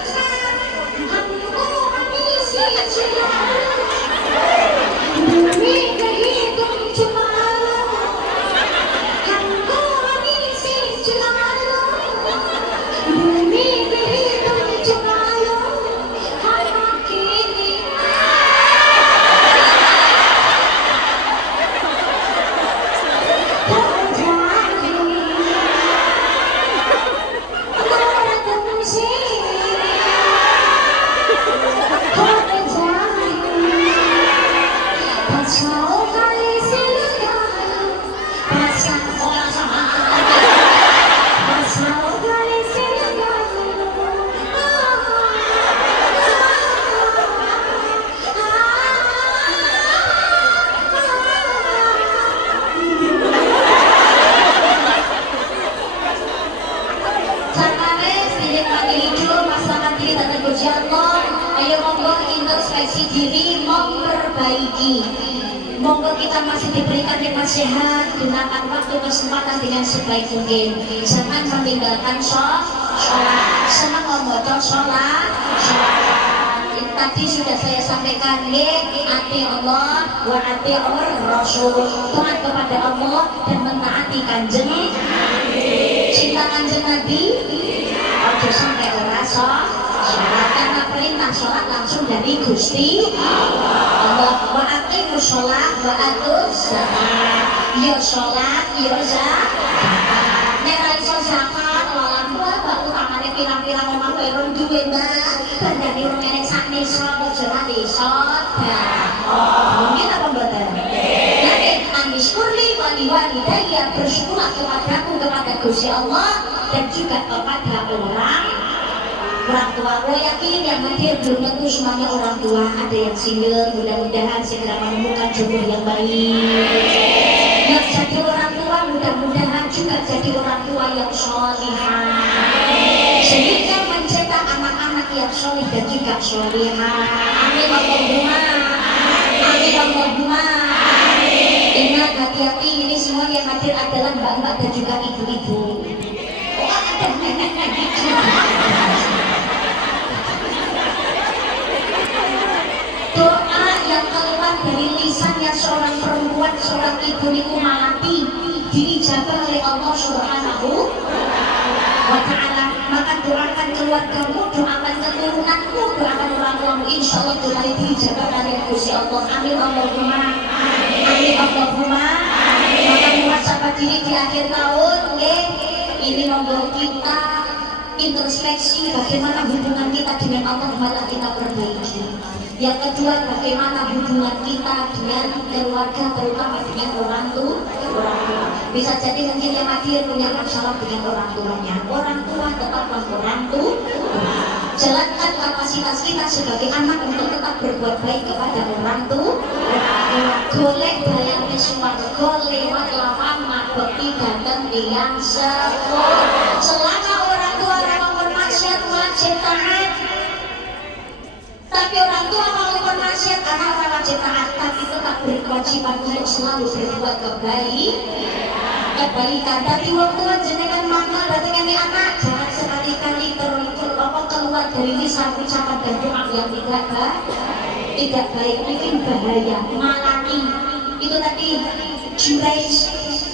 हमको अपनी से चुरा दूरी कहीं तुम चुरा हमको अपनी से चुरा दूरी कहीं तुम चुरा Monggo kita masih diberikan nikmat sehat, gunakan waktu kesempatan dengan sebaik mungkin. Jangan meninggalkan sholat, senang membaca sholat. Tadi sudah saya sampaikan, ati Allah wa ati Rasul, taat kepada Allah dan mentaati kanjeng, cinta kanjeng Nabi. Ojo sampai ora sholat, karena perintah sholat langsung dari Gusti Allah. Wa ati sholat wa atus zakat, yo sholat yo zakat. Nek ra iso zakat lawan waktu tangane pirang-pirang omah kowe rong duwe mbak, bandane rong enek sak nisa kok jelas iso mungkin apa mboten? Nek anisykurli wali walidayya, bersyukurlah kepadaku, kepada Gusti Allah dan juga kepada orang tua. Gue yakin yang hadir belum tentu semuanya orang tua, ada yang single, mudah-mudahan segera menemukan jodoh yang baik. Yang jadi orang tua mudah-mudahan juga jadi orang tua yang sholihah, sehingga mencetak anak-anak yang sholih dan juga sholihah. Amin Allahumma amin Allahumma. Ingat, hati-hati, ini semua yang hadir adalah mbak-mbak dan juga ibu-ibu. Doa yang keluar dari lisannya seorang perempuan, seorang ibu niku malati diijabah oleh Allah Subhanahu wa ta'ala. Maka doakan keluargamu, doakan keturunanmu, doakan orang tuamu, insya Allah doa diijabah oleh Gusti Allah. Amin Allahumma amin Allahumma. Maka muhasabah diri di akhir tahun, ini monggo kita introspeksi bagaimana hubungan kita dengan Allah, malah kita perbaiki. Yang kedua, bagaimana hubungan kita dengan keluarga, terutama dengan orang tua. Bisa jadi mungkin yang hadir punya masalah dengan orang tuanya. Orang tua tetaplah orang tua. Jalankan kapasitas kita sebagai anak untuk tetap berbuat baik kepada orang tua. Golek bayangnya swarga lewat lapangan bekti datang yang sepuluh. Selama orang tua orang bermaksiat wajib taat. Tapi orang tua kalau bermaksiat, anak orang wajib taat, tapi tetap berkewajiban untuk selalu berbuat kebaikan. Tapi orang tua jenengan mama datang ini anak, jangan sekali-kali keluar dari lisan ucapan dan doa yang tidak baik, mungkin bahaya, malati. Itu tadi Juraij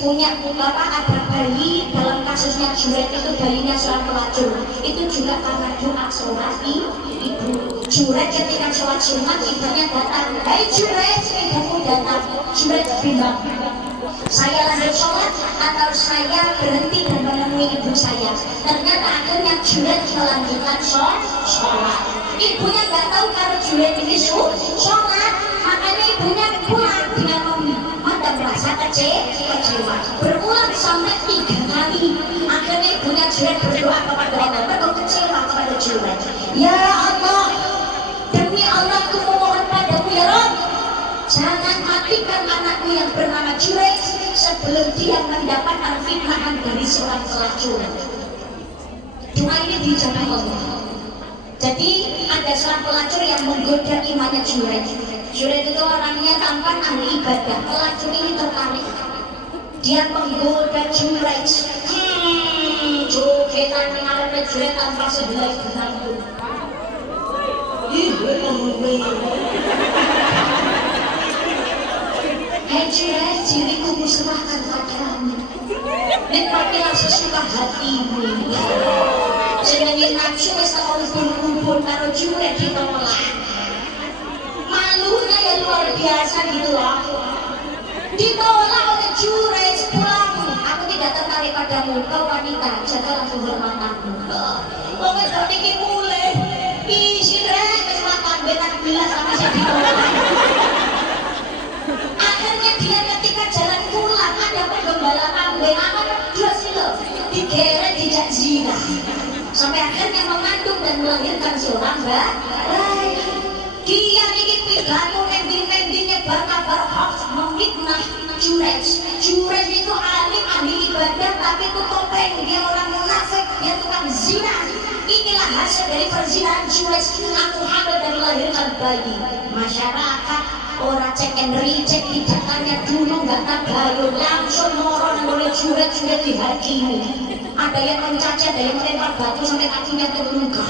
punya bapak, ada bayi, dalam kasusnya Juraij itu bayinya seorang pelacur. Itu juga karena doa seorang ibu. Juraij ketika sholat Jumat, ibunya datang, hai Juraij, ibumu datang. Juraij bilang, saya lanjut sholat atau saya berhenti dan menemui ibu saya. Ternyata akhirnya Juraij melanjutkan sholat. Ibunya nggak tahu kalau Juraij ini sholat, makanya ibunya pulang dengan memandang merasa kecewa. Berulang sampai 3 kali. Akhirnya ibunya Juraij berdoa kepada Allah, berdoa kecewa kepada Juraij. Ya Allah, demi Allah aku memohon padamu ya Rabb, jangan matikan anakku yang bernama Juraij sebelum dia mendapatkan fitnahan dari seorang pelacur. Doa ini dijawab Allah. Jadi ada seorang pelacur yang menggoda imannya Juret. Juret itu orangnya tampan ahli ibadah. Pelacur ini tertarik. Dia menggoda Juret. Jogetan mengalami Juret tanpa sebelah benangku. Hei Juret, diriku kuserahkan padamu. Nikmatilah sesuka hatimu. Jenenge nafsu wis tak kumpul-kumpul karo Juret ditolak. Malunya yang luar biasa gitu loh. Ditolak oleh Juret, pulang. Aku tidak tertarik padamu, kau wanita, jagalah kehormatanmu. Kok nggak iki mulai? Isi Juret wis makan benak bilas sama saya ditolak. Akhirnya dia ketika jalan pulang ada penggembala kambing, akan jelas loh, digeret dijak zina. Sampai akhirnya mengandung dan melahirkan seorang bayi. Dia ini pidato nending-nending nyebar kabar hoax memfitnah Juret. Juret itu alim ahli ibadah tapi itu topeng, dia orang munafik, dia tukang zina. Inilah hasil dari perzinahan Juret. Aku hamil dan melahirkan bayi. Masyarakat orang cek and recheck, tidak tanya dulu, nggak tabayun, langsung moron oleh Juret dihakimi. Ada yang mencaci, ada yang melempar batu sampai kakinya terluka.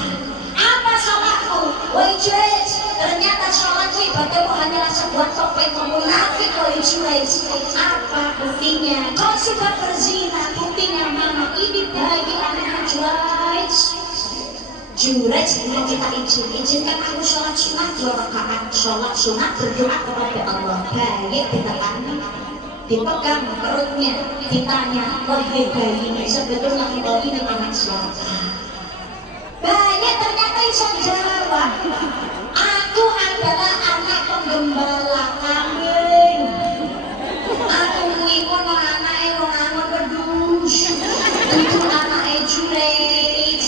Apa salahku? Wahai Juret, ternyata sholatku ibadahmu hanyalah sebuah topeng munafik. Wahai Juret, apa buktinya? Kau sudah berzina, buktinya mana? Ini bayi anaknya Juret. Juret meminta izinkan aku sholat sunat 2 rakaat. Sholat sunat berdoa kepada Allah. Baik ditekani, dipegang perutnya, ditanya, wahai bayi ini sebetulnya engkau ini anak siapa? Bayi ternyata bisa jawab, aku adalah anak penggembala kambing. Aku ngikut anaknya orang wedus. Itu anaknya Juret.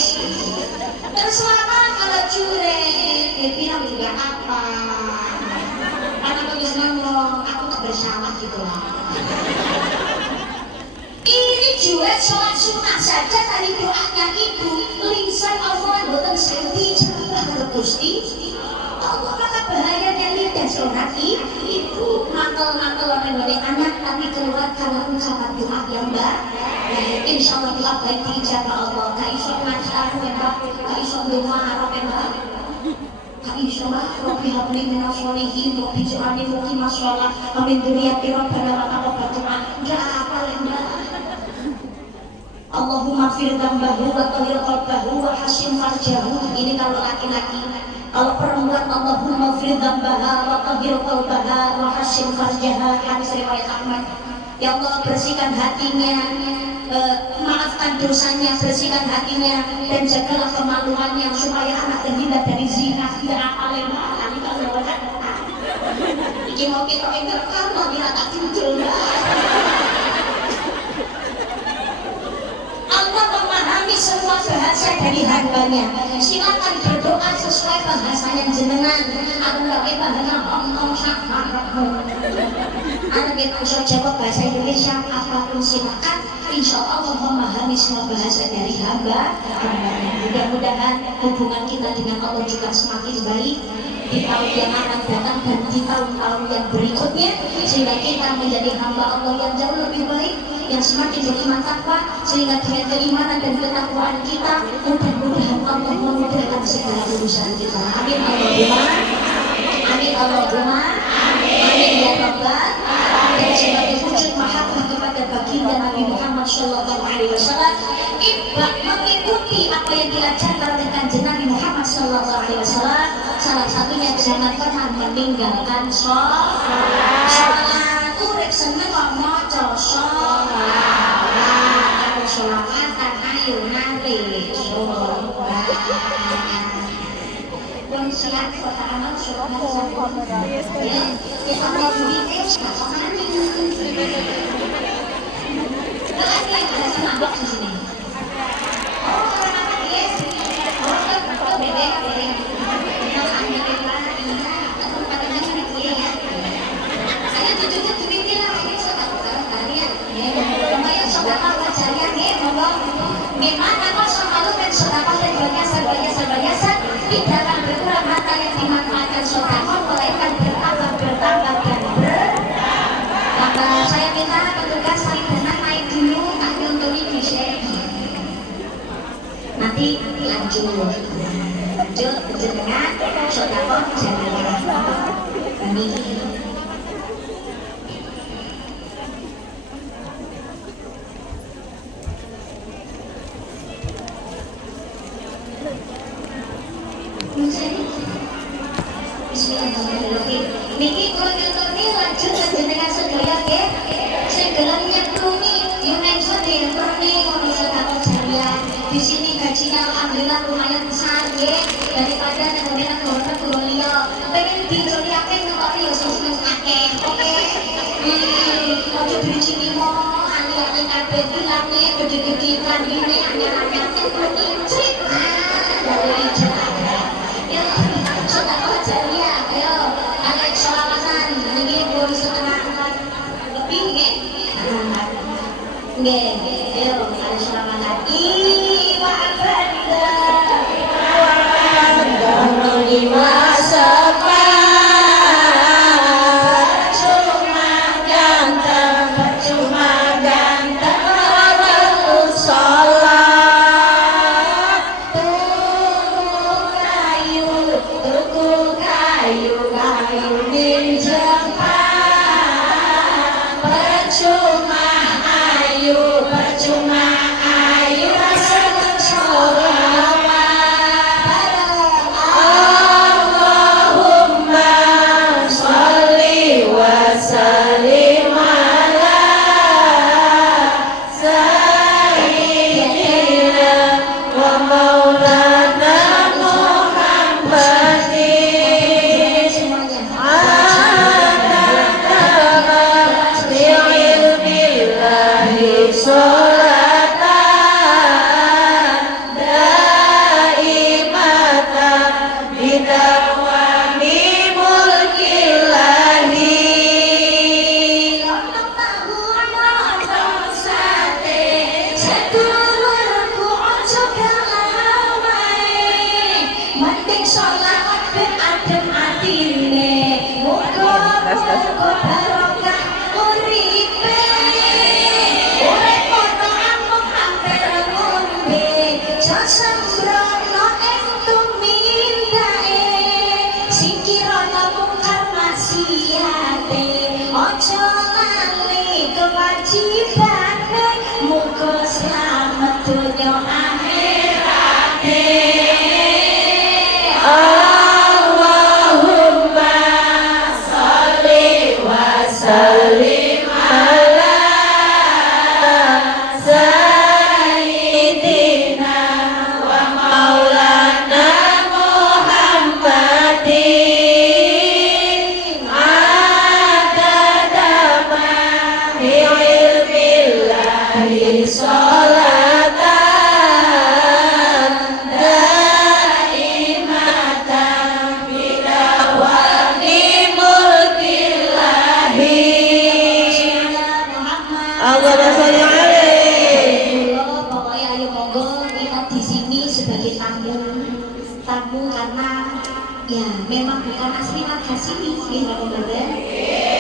Terselama kalau Juret, bilang juga apa? Karena tulis ngomong, aku tak bersalah gitu lah. Ini Juret sholat sunat saja dari doanya ibu. Lisan Allah buatan santi cerita Gusti. Allah kata bahayanya lidah seorang ibu. Mantel-mantel orang dari anak tapi keluar karena ucapan doa yang baik. Insya Allah doa baik diijabah Allah. Kak iso ngajar membah, kak iso doa membah. Kak iso Rabbi habli minas sholihin, Rabbi ij'alni muqimas shalah, wa min dzurriyyati rabbana wa taqabbal. Enggak apa enggak. Allahumma fir dzambahu wa tahhir qalbahu wa hasin farjahu. Ini kalau laki-laki. Kalau perempuan Allahumma fir dzambaha wa tahhir qalbaha wa hasin farjaha. Hadis riwayat Ahmad. Ya Allah, bersihkan hatinya, maafkan dosanya, bersihkan hatinya, dan jagalah kemaluannya supaya anak terhindar dari zina. Tidak apa lagi kalau ini mau kita ingat karena dia tak jujur. Allah memahami semua bahasa dari hambanya. Silakan berdoa sesuai bahasanya jenengan. Aku nggak kita dengan ngomong sama anak kita usah jawab bahasa Indonesia apapun silakan. Insya Allah memahami semua bahasa dari hamba. Mudah-mudahan hubungan kita dengan Allah juga semakin baik di tahun yang akan datang dan di tahun-tahun yang berikutnya, sehingga kita menjadi hamba Allah yang jauh lebih baik, yang semakin beriman takwa, sehingga dengan keimanan dan ketakwaan kita mudah-mudahan Allah memudahkan segala urusan kita. Amin Allahumma, amin Allahumma, amin ya Rabbal. Dan sebagai wujud mahabbah kepada baginda Nabi Muhammad Sallallahu Alaihi Wasallam, ibadah mengikuti apa yang diajarkan oleh kanjeng Nabi Muhammad Sallallahu Alaihi Wasallam. Salah satunya jangan pernah meninggalkan sholat. Urip seneng kok maca sholat. Kalau sholawatan ayo nanti sholat. Pun siap kota amal sholat. Ya, kita mau duit ada semangat di sini. Oh, kenapa dia? Oh, bebek. Saya jujur duitnya lah ini sedekah kalian. Lumayan sedekah wajarnya nih, monggo. Gimana kok selalu kan sedekah dan berbiasa. lanjut jenengan sedekah jariah amin. Bismillahirrahmanirrahim. Niki kula nyantoni lanjut jenengan sedaya nggih. Sing gelem nyeklumi Yunen Sodir Perni ngono sedekah jariah. Di sini gajinya alhamdulillah lumayan besar nggih. Daripada nang gone kula liya. Pengen dicuriake ngekoki ya sing akeh. Oke. Ojo dirijini mo ali-ali kabeh dilane gede-gede kandine anyar-anyar nyeklumi crit. Dari jariah. Ya sedekah jariah ayo anak selawatan niki pun setengah lebih nggih. Nggih, ayo anak selawatan. Iwa banda iwa sepat cuma ganteng orang salat tuku kayu ning Jepang percuma ayu seneng sholawat Allahumma sholli wa sallim ala sayyidina wa maulana Muhammadin bi'ilmillahi sholatan daimatan bidawami mulkillahi mending sholawat ben adem atine muga-muga barokah uripe urip padha amung hampir ngombe sasembrono ing tumindake sing kirana mungkar maksiate aja lali kewajibane muga slamet donya akhirate. Allahumma sholli wa sallim ala sayyidina wa maulana Muhammadin adada ma bi'ilmillahi sholatan daimatan bidawami mulkillahi. Allahumma sholli alaihi. Pokoknya ayo monggo kita di sini sebagai tamu karena ya memang bukan asli warga sini benar.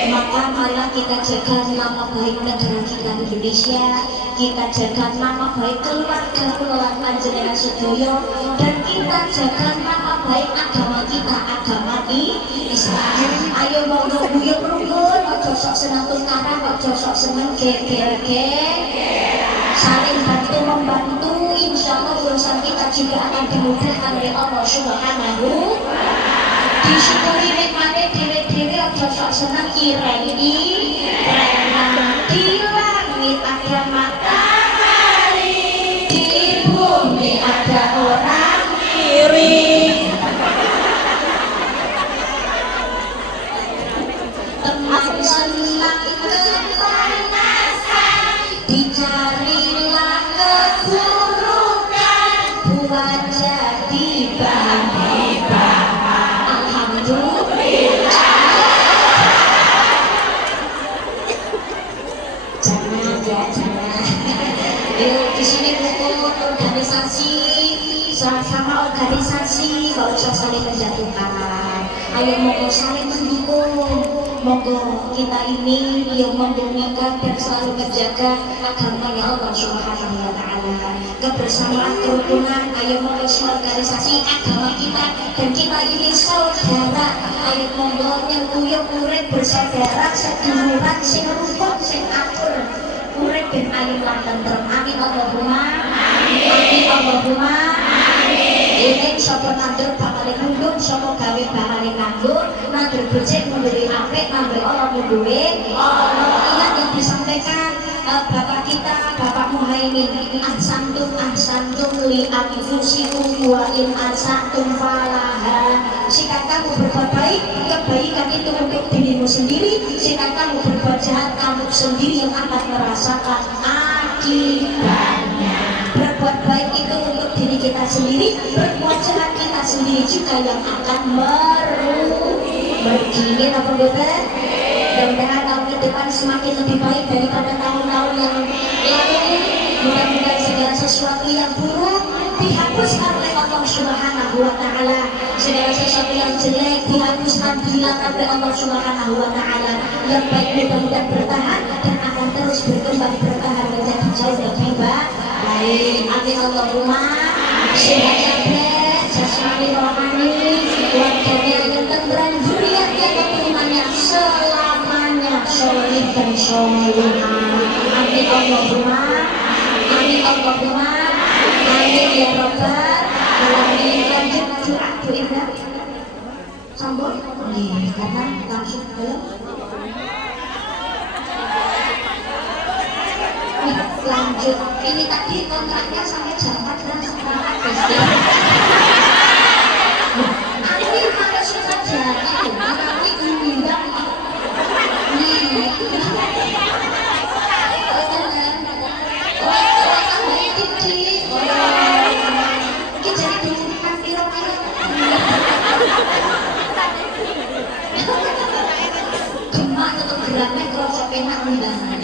Maka marilah kita jaga nama baik negara kita Indonesia, kita jaga nama baik keluarga kula panjenengan sedaya, dan kita jaga nama baik agama kita, agama Islam. Ayo monggo buyut rumpun, ojo sok seneng tukaran, ojo sok seneng geger-geger. Saling bantu membantu, insya Allah urusan kita juga akan dimudahkan oleh Allah Subhanahu. Disyukuri nikmate dhewe-dhewe aja sok seneng ireni renan di langit ada matahari, di bumi ada orang kiri. Teman senang kepanasan, dicarilah keburukan, buat jadi bahan-bahan. Alhamdulillah. Jangan ya, jangan. Yuk di sini kumpul organisasi, sama organisasi, gak usah saling menjatuhkan. Ayo monggo saling mendukung, monggo kita ini yang memurnikan dan selalu menjaga agamanya Allah Subhanahu wa Ta'ala. Kebersamaan kerukunan, ayo mengorganisasi agama kita dan kita ini saudara. Ayo monggo nyengkuyung urip bersaudara seduluran sing rukun sing akur. Urip ben ayu lan tentrem. Amin Allahumma. Amin Allahumma. Ini sapa nandur bakal ngundung, sapa gawe bakal nganggur, nandur becik memberi apik, nandur Allah munduwe. Iya yang disampaikan Bapak kita, Bapak Muhaimin, ahsantum li anfusikum wa in ahsantum falaha. Jika kamu berbuat baik, kebaikan itu untuk dirimu sendiri. Jika kamu berbuat jahat, kamu sendiri yang akan merasakan akibatnya. Berbuat baik itu untuk diri kita sendiri, berbuat jahat kita sendiri juga yang akan merugi. Apa betul? Mudah-mudahan tahun ke depan semakin lebih baik daripada tahun-tahun yang lalu. Mudah-mudahan segala sesuatu yang buruk dihapuskan oleh Allah Subhanahu wa Ta'ala. Segala sesuatu yang jelek dihapuskan, dihilangkan oleh Allah Subhanahu wa Ta'ala. Yang baik mudah-mudahan bertahan dan akan terus berkembang bertahan menjadi jauh lebih baik. Amin Allahumma. Sehat kabeh, jasmani rohani, keluarganya yang tenteram, zuriatnya keturunannya selamanya soleh dan solehah. Amin Allahumma. Amin Allahumma. Amin ya Rabbal alamin. Lanjut doa sambung. Karena langsung belum. Lanjut, ini tadi kontraknya sampai jam 4 sekarang pasti. Ini kalau suka jadi, nanti diundang. Gemak atau geraknya kerosok enak undangan.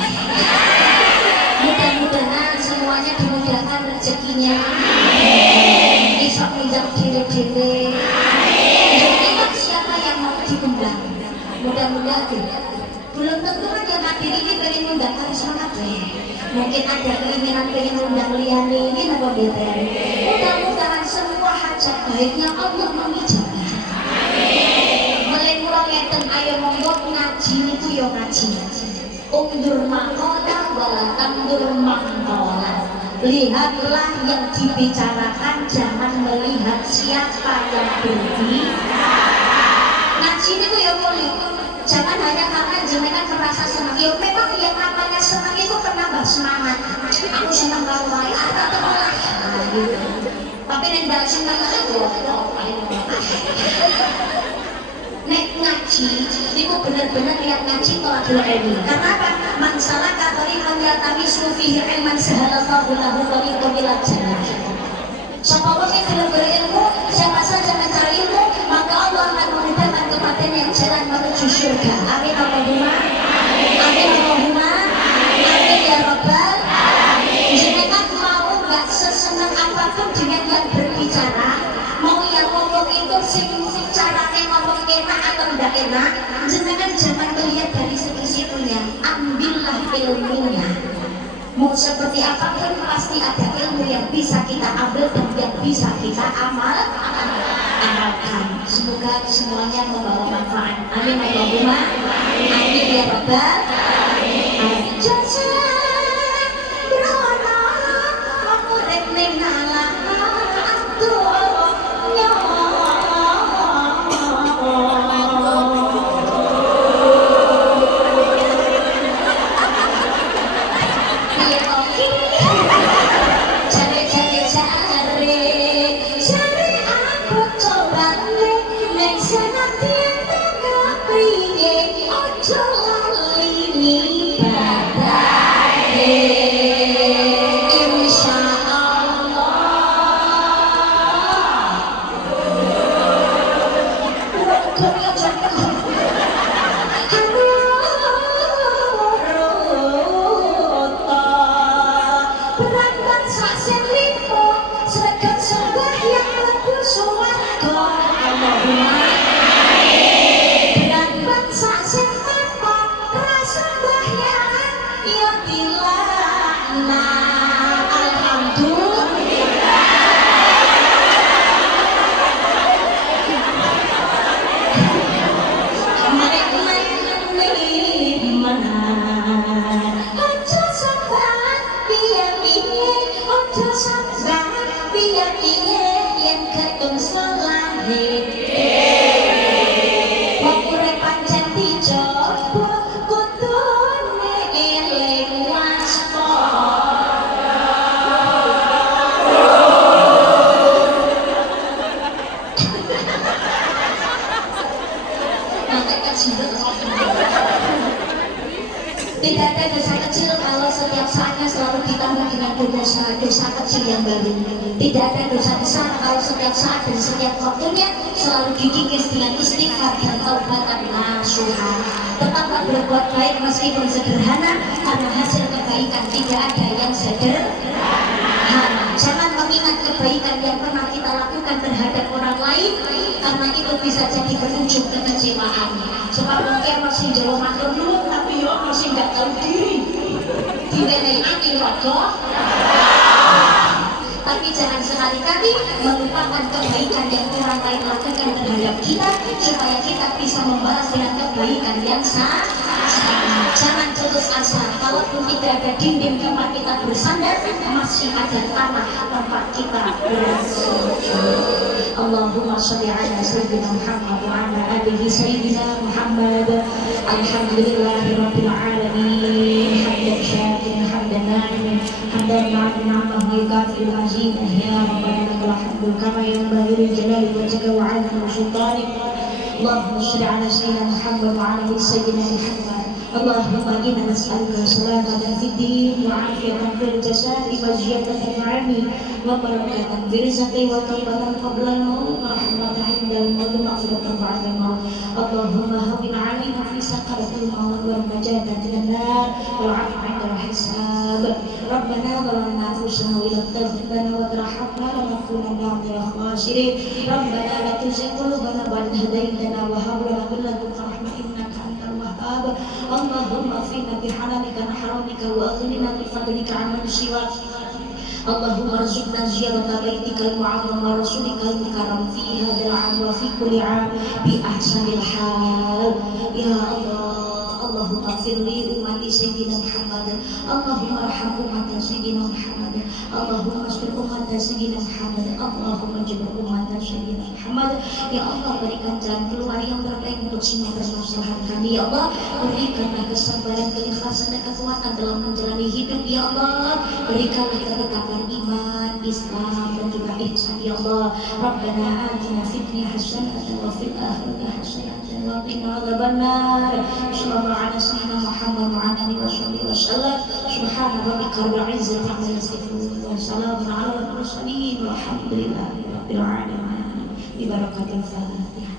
Mudah-mudahan semuanya dimudahkan rezekinya. Bisa menjauh diri-diri. Ingat siapa yang mau diundang. Mudah-mudahan belum tentu kan yang hadir ini pengen mengundang semangat ya. Mungkin ada keinginan pengen mengundang liane ini apa beda. Mudah-mudahan semua hajat baiknya Allah mengijabah. Melengkurang ngeten ayo monggo ngaji itu ya ngaji. Undur makola wala tandur makola. Lihatlah yang dibicarakan, jangan melihat siapa yang berbicara. Ngaji itu ya boleh. Jangan hanya karena jenengan merasa senang. Ya memang yang namanya senang itu penambah semangat. Aku senang kalau lain atau malah. Tapi tidak senang itu. Nek ngaji, itu benar-benar lihat ngaji tolak ilmu. Karena apa? Mansalah katori menjatami sufihi ilman sehalallahu lahu tariqan ila jannah. Siapa orang yang belum berilmu, siapa saja mencari ilmu, maka Allah akan memudahkan kepadanya yang jalan menuju surga. Amin Allahumma. Amin Allahumma. Amin ya Rabbal alamin. Jenengan mau nggak sesenang apapun dengan yang berbicara, mau yang ngomong itu sing caranya ngomong enak atau enggak enak, jenengan jangan melihat dari segi situnya, ambillah ilmunya. Mau seperti apapun pasti ada ilmu yang bisa kita ambil dan yang bisa kita amalkan. Semoga semuanya membawa manfaat. Amin Allahumma. Amin ya Rabbal alamin. Jasa berona mengurip ning alam Tidak ada dosa kecil kalau setiap saatnya selalu ditambah dengan dosa kecil yang baru. Tidak ada dosa besar kalau setiap saat dan setiap waktunya selalu dikikis dengan istighfar dan taubatan nasuha. Tetaplah berbuat baik meskipun sederhana, karena hasil kebaikan tidak ada yang sederhana. Jangan mengingat kebaikan yang pernah kita lakukan terhadap orang lain, karena itu bisa jadi berujung kekecewaan. Sebab mungkin masih jauh matur nuwun tapi yo masih nggak tahu diri. Diwenehake rada. Tapi jangan sekali-kali melupakan kebaikan yang orang lain lakukan terhadap kita, supaya kita bisa membalas dengan kebaikan yang sama. Jangan putus asa, kalaupun tidak ada dinding tempat kita bersandar, masih ada tanah tempat kita bersujud. Allahumma sholli ala sayyidina Muhammad wa ala alihi sayyidina Muhammad. Alhamdulillahirabbil alamin. Hamdan syakiran hamdan na'iman hamdan ma'aman yukafi al-majid. Ya rabbana lakal hamdu kama yanbaghi li jalali wajhika wa 'azimi sultanik. Allahumma sholli ala sayyidina Muhammad wa ala alihi sayyidina Muhammad. Allahumma inna nas'aluka salamatan fid din wa 'afiyatan fil jasad wa ziyadatan fil 'ilmi wa barakatan fil rizqi wa taubatan qabla al-maut wa rahmatan 'inda al-maut wa maghfiratan ba'da al-maut. Allahumma hawwin 'alaina fi sakaratil maut wa najatan minan nar wa 'afwa 'inda al-hisab. Rabbana zalamna anfusana wa illam taghfir lana wa tarhamna lanakunanna minal khasirin. Rabbana la tuzigh qulubana ba'da idh hadaytana wa hab lana min ladunka rahmatan innaka antal wahhab. Allahumma fina bihalalika haramika wa aghnina bi fadlika 'amman siwak. Allahumma rzuqna ziyarata baitikal mu'azzam wa rasulikal mukarram fi hadzal 'am wa fi kulli 'am bi ahsanil hal. Ya Allah, Allahumma firli ummati sayyidina Muhammad. Allahumma arham ummati sayyidina Muhammad. Allahumma astur ummati sayyidina Muhammad. Allahumma jibur ummati sayyidina Muhammad. Ya Allah, berikan jalan keluar yang terbaik untuk semua permasalahan kami. Ya Allah, berikanlah kesabaran, keikhlasan dan kekuatan dalam menjalani hidup. Ya Allah, berikanlah ketetapan iman, Islam dan juga ihsan. Ya Allah, Rabbana atina fid dunya hasanatan wa fil akhirati hasanatan wa qina adzabannar. Sallallahu ala sayyidina Muhammad wa ala alihi wa sallam. Subhana rabbika rabbil izzati amma yasifun wa salamun ala al-mursalin walhamdulillahi rabbil alamin. Bi barakatil Fatihah.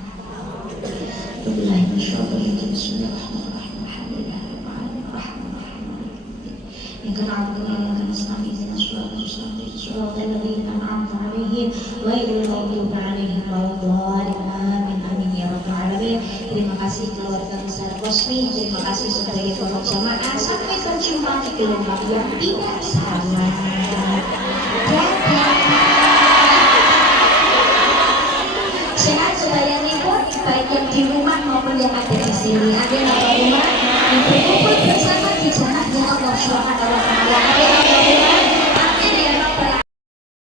Billahi minasyaitonir rajim. Bismillahirrahmanirrahim. Alhamdulillahirabbil alamin. Arrahmanirrahim. Yang na'budu wa iyyaka nasta'in. Ihdinas siratal mustaqim. Siratal ladzina an'amta 'alaihim ghairil maghdubi 'alaihim waladdallin. Amin amin ya rabbal alamin. Terima kasih keluarga besar Kosmi. Terima kasih sebagai pokok jamaah. Sampai berjumpa di gelombang yang tidak sama. Sehat sedaya ribut, baik yang di rumah maupun yang ada di sini. Ada yang di rumah yang berkumpul bersama di jannahnya Allah Subhanahu wa Ta'ala.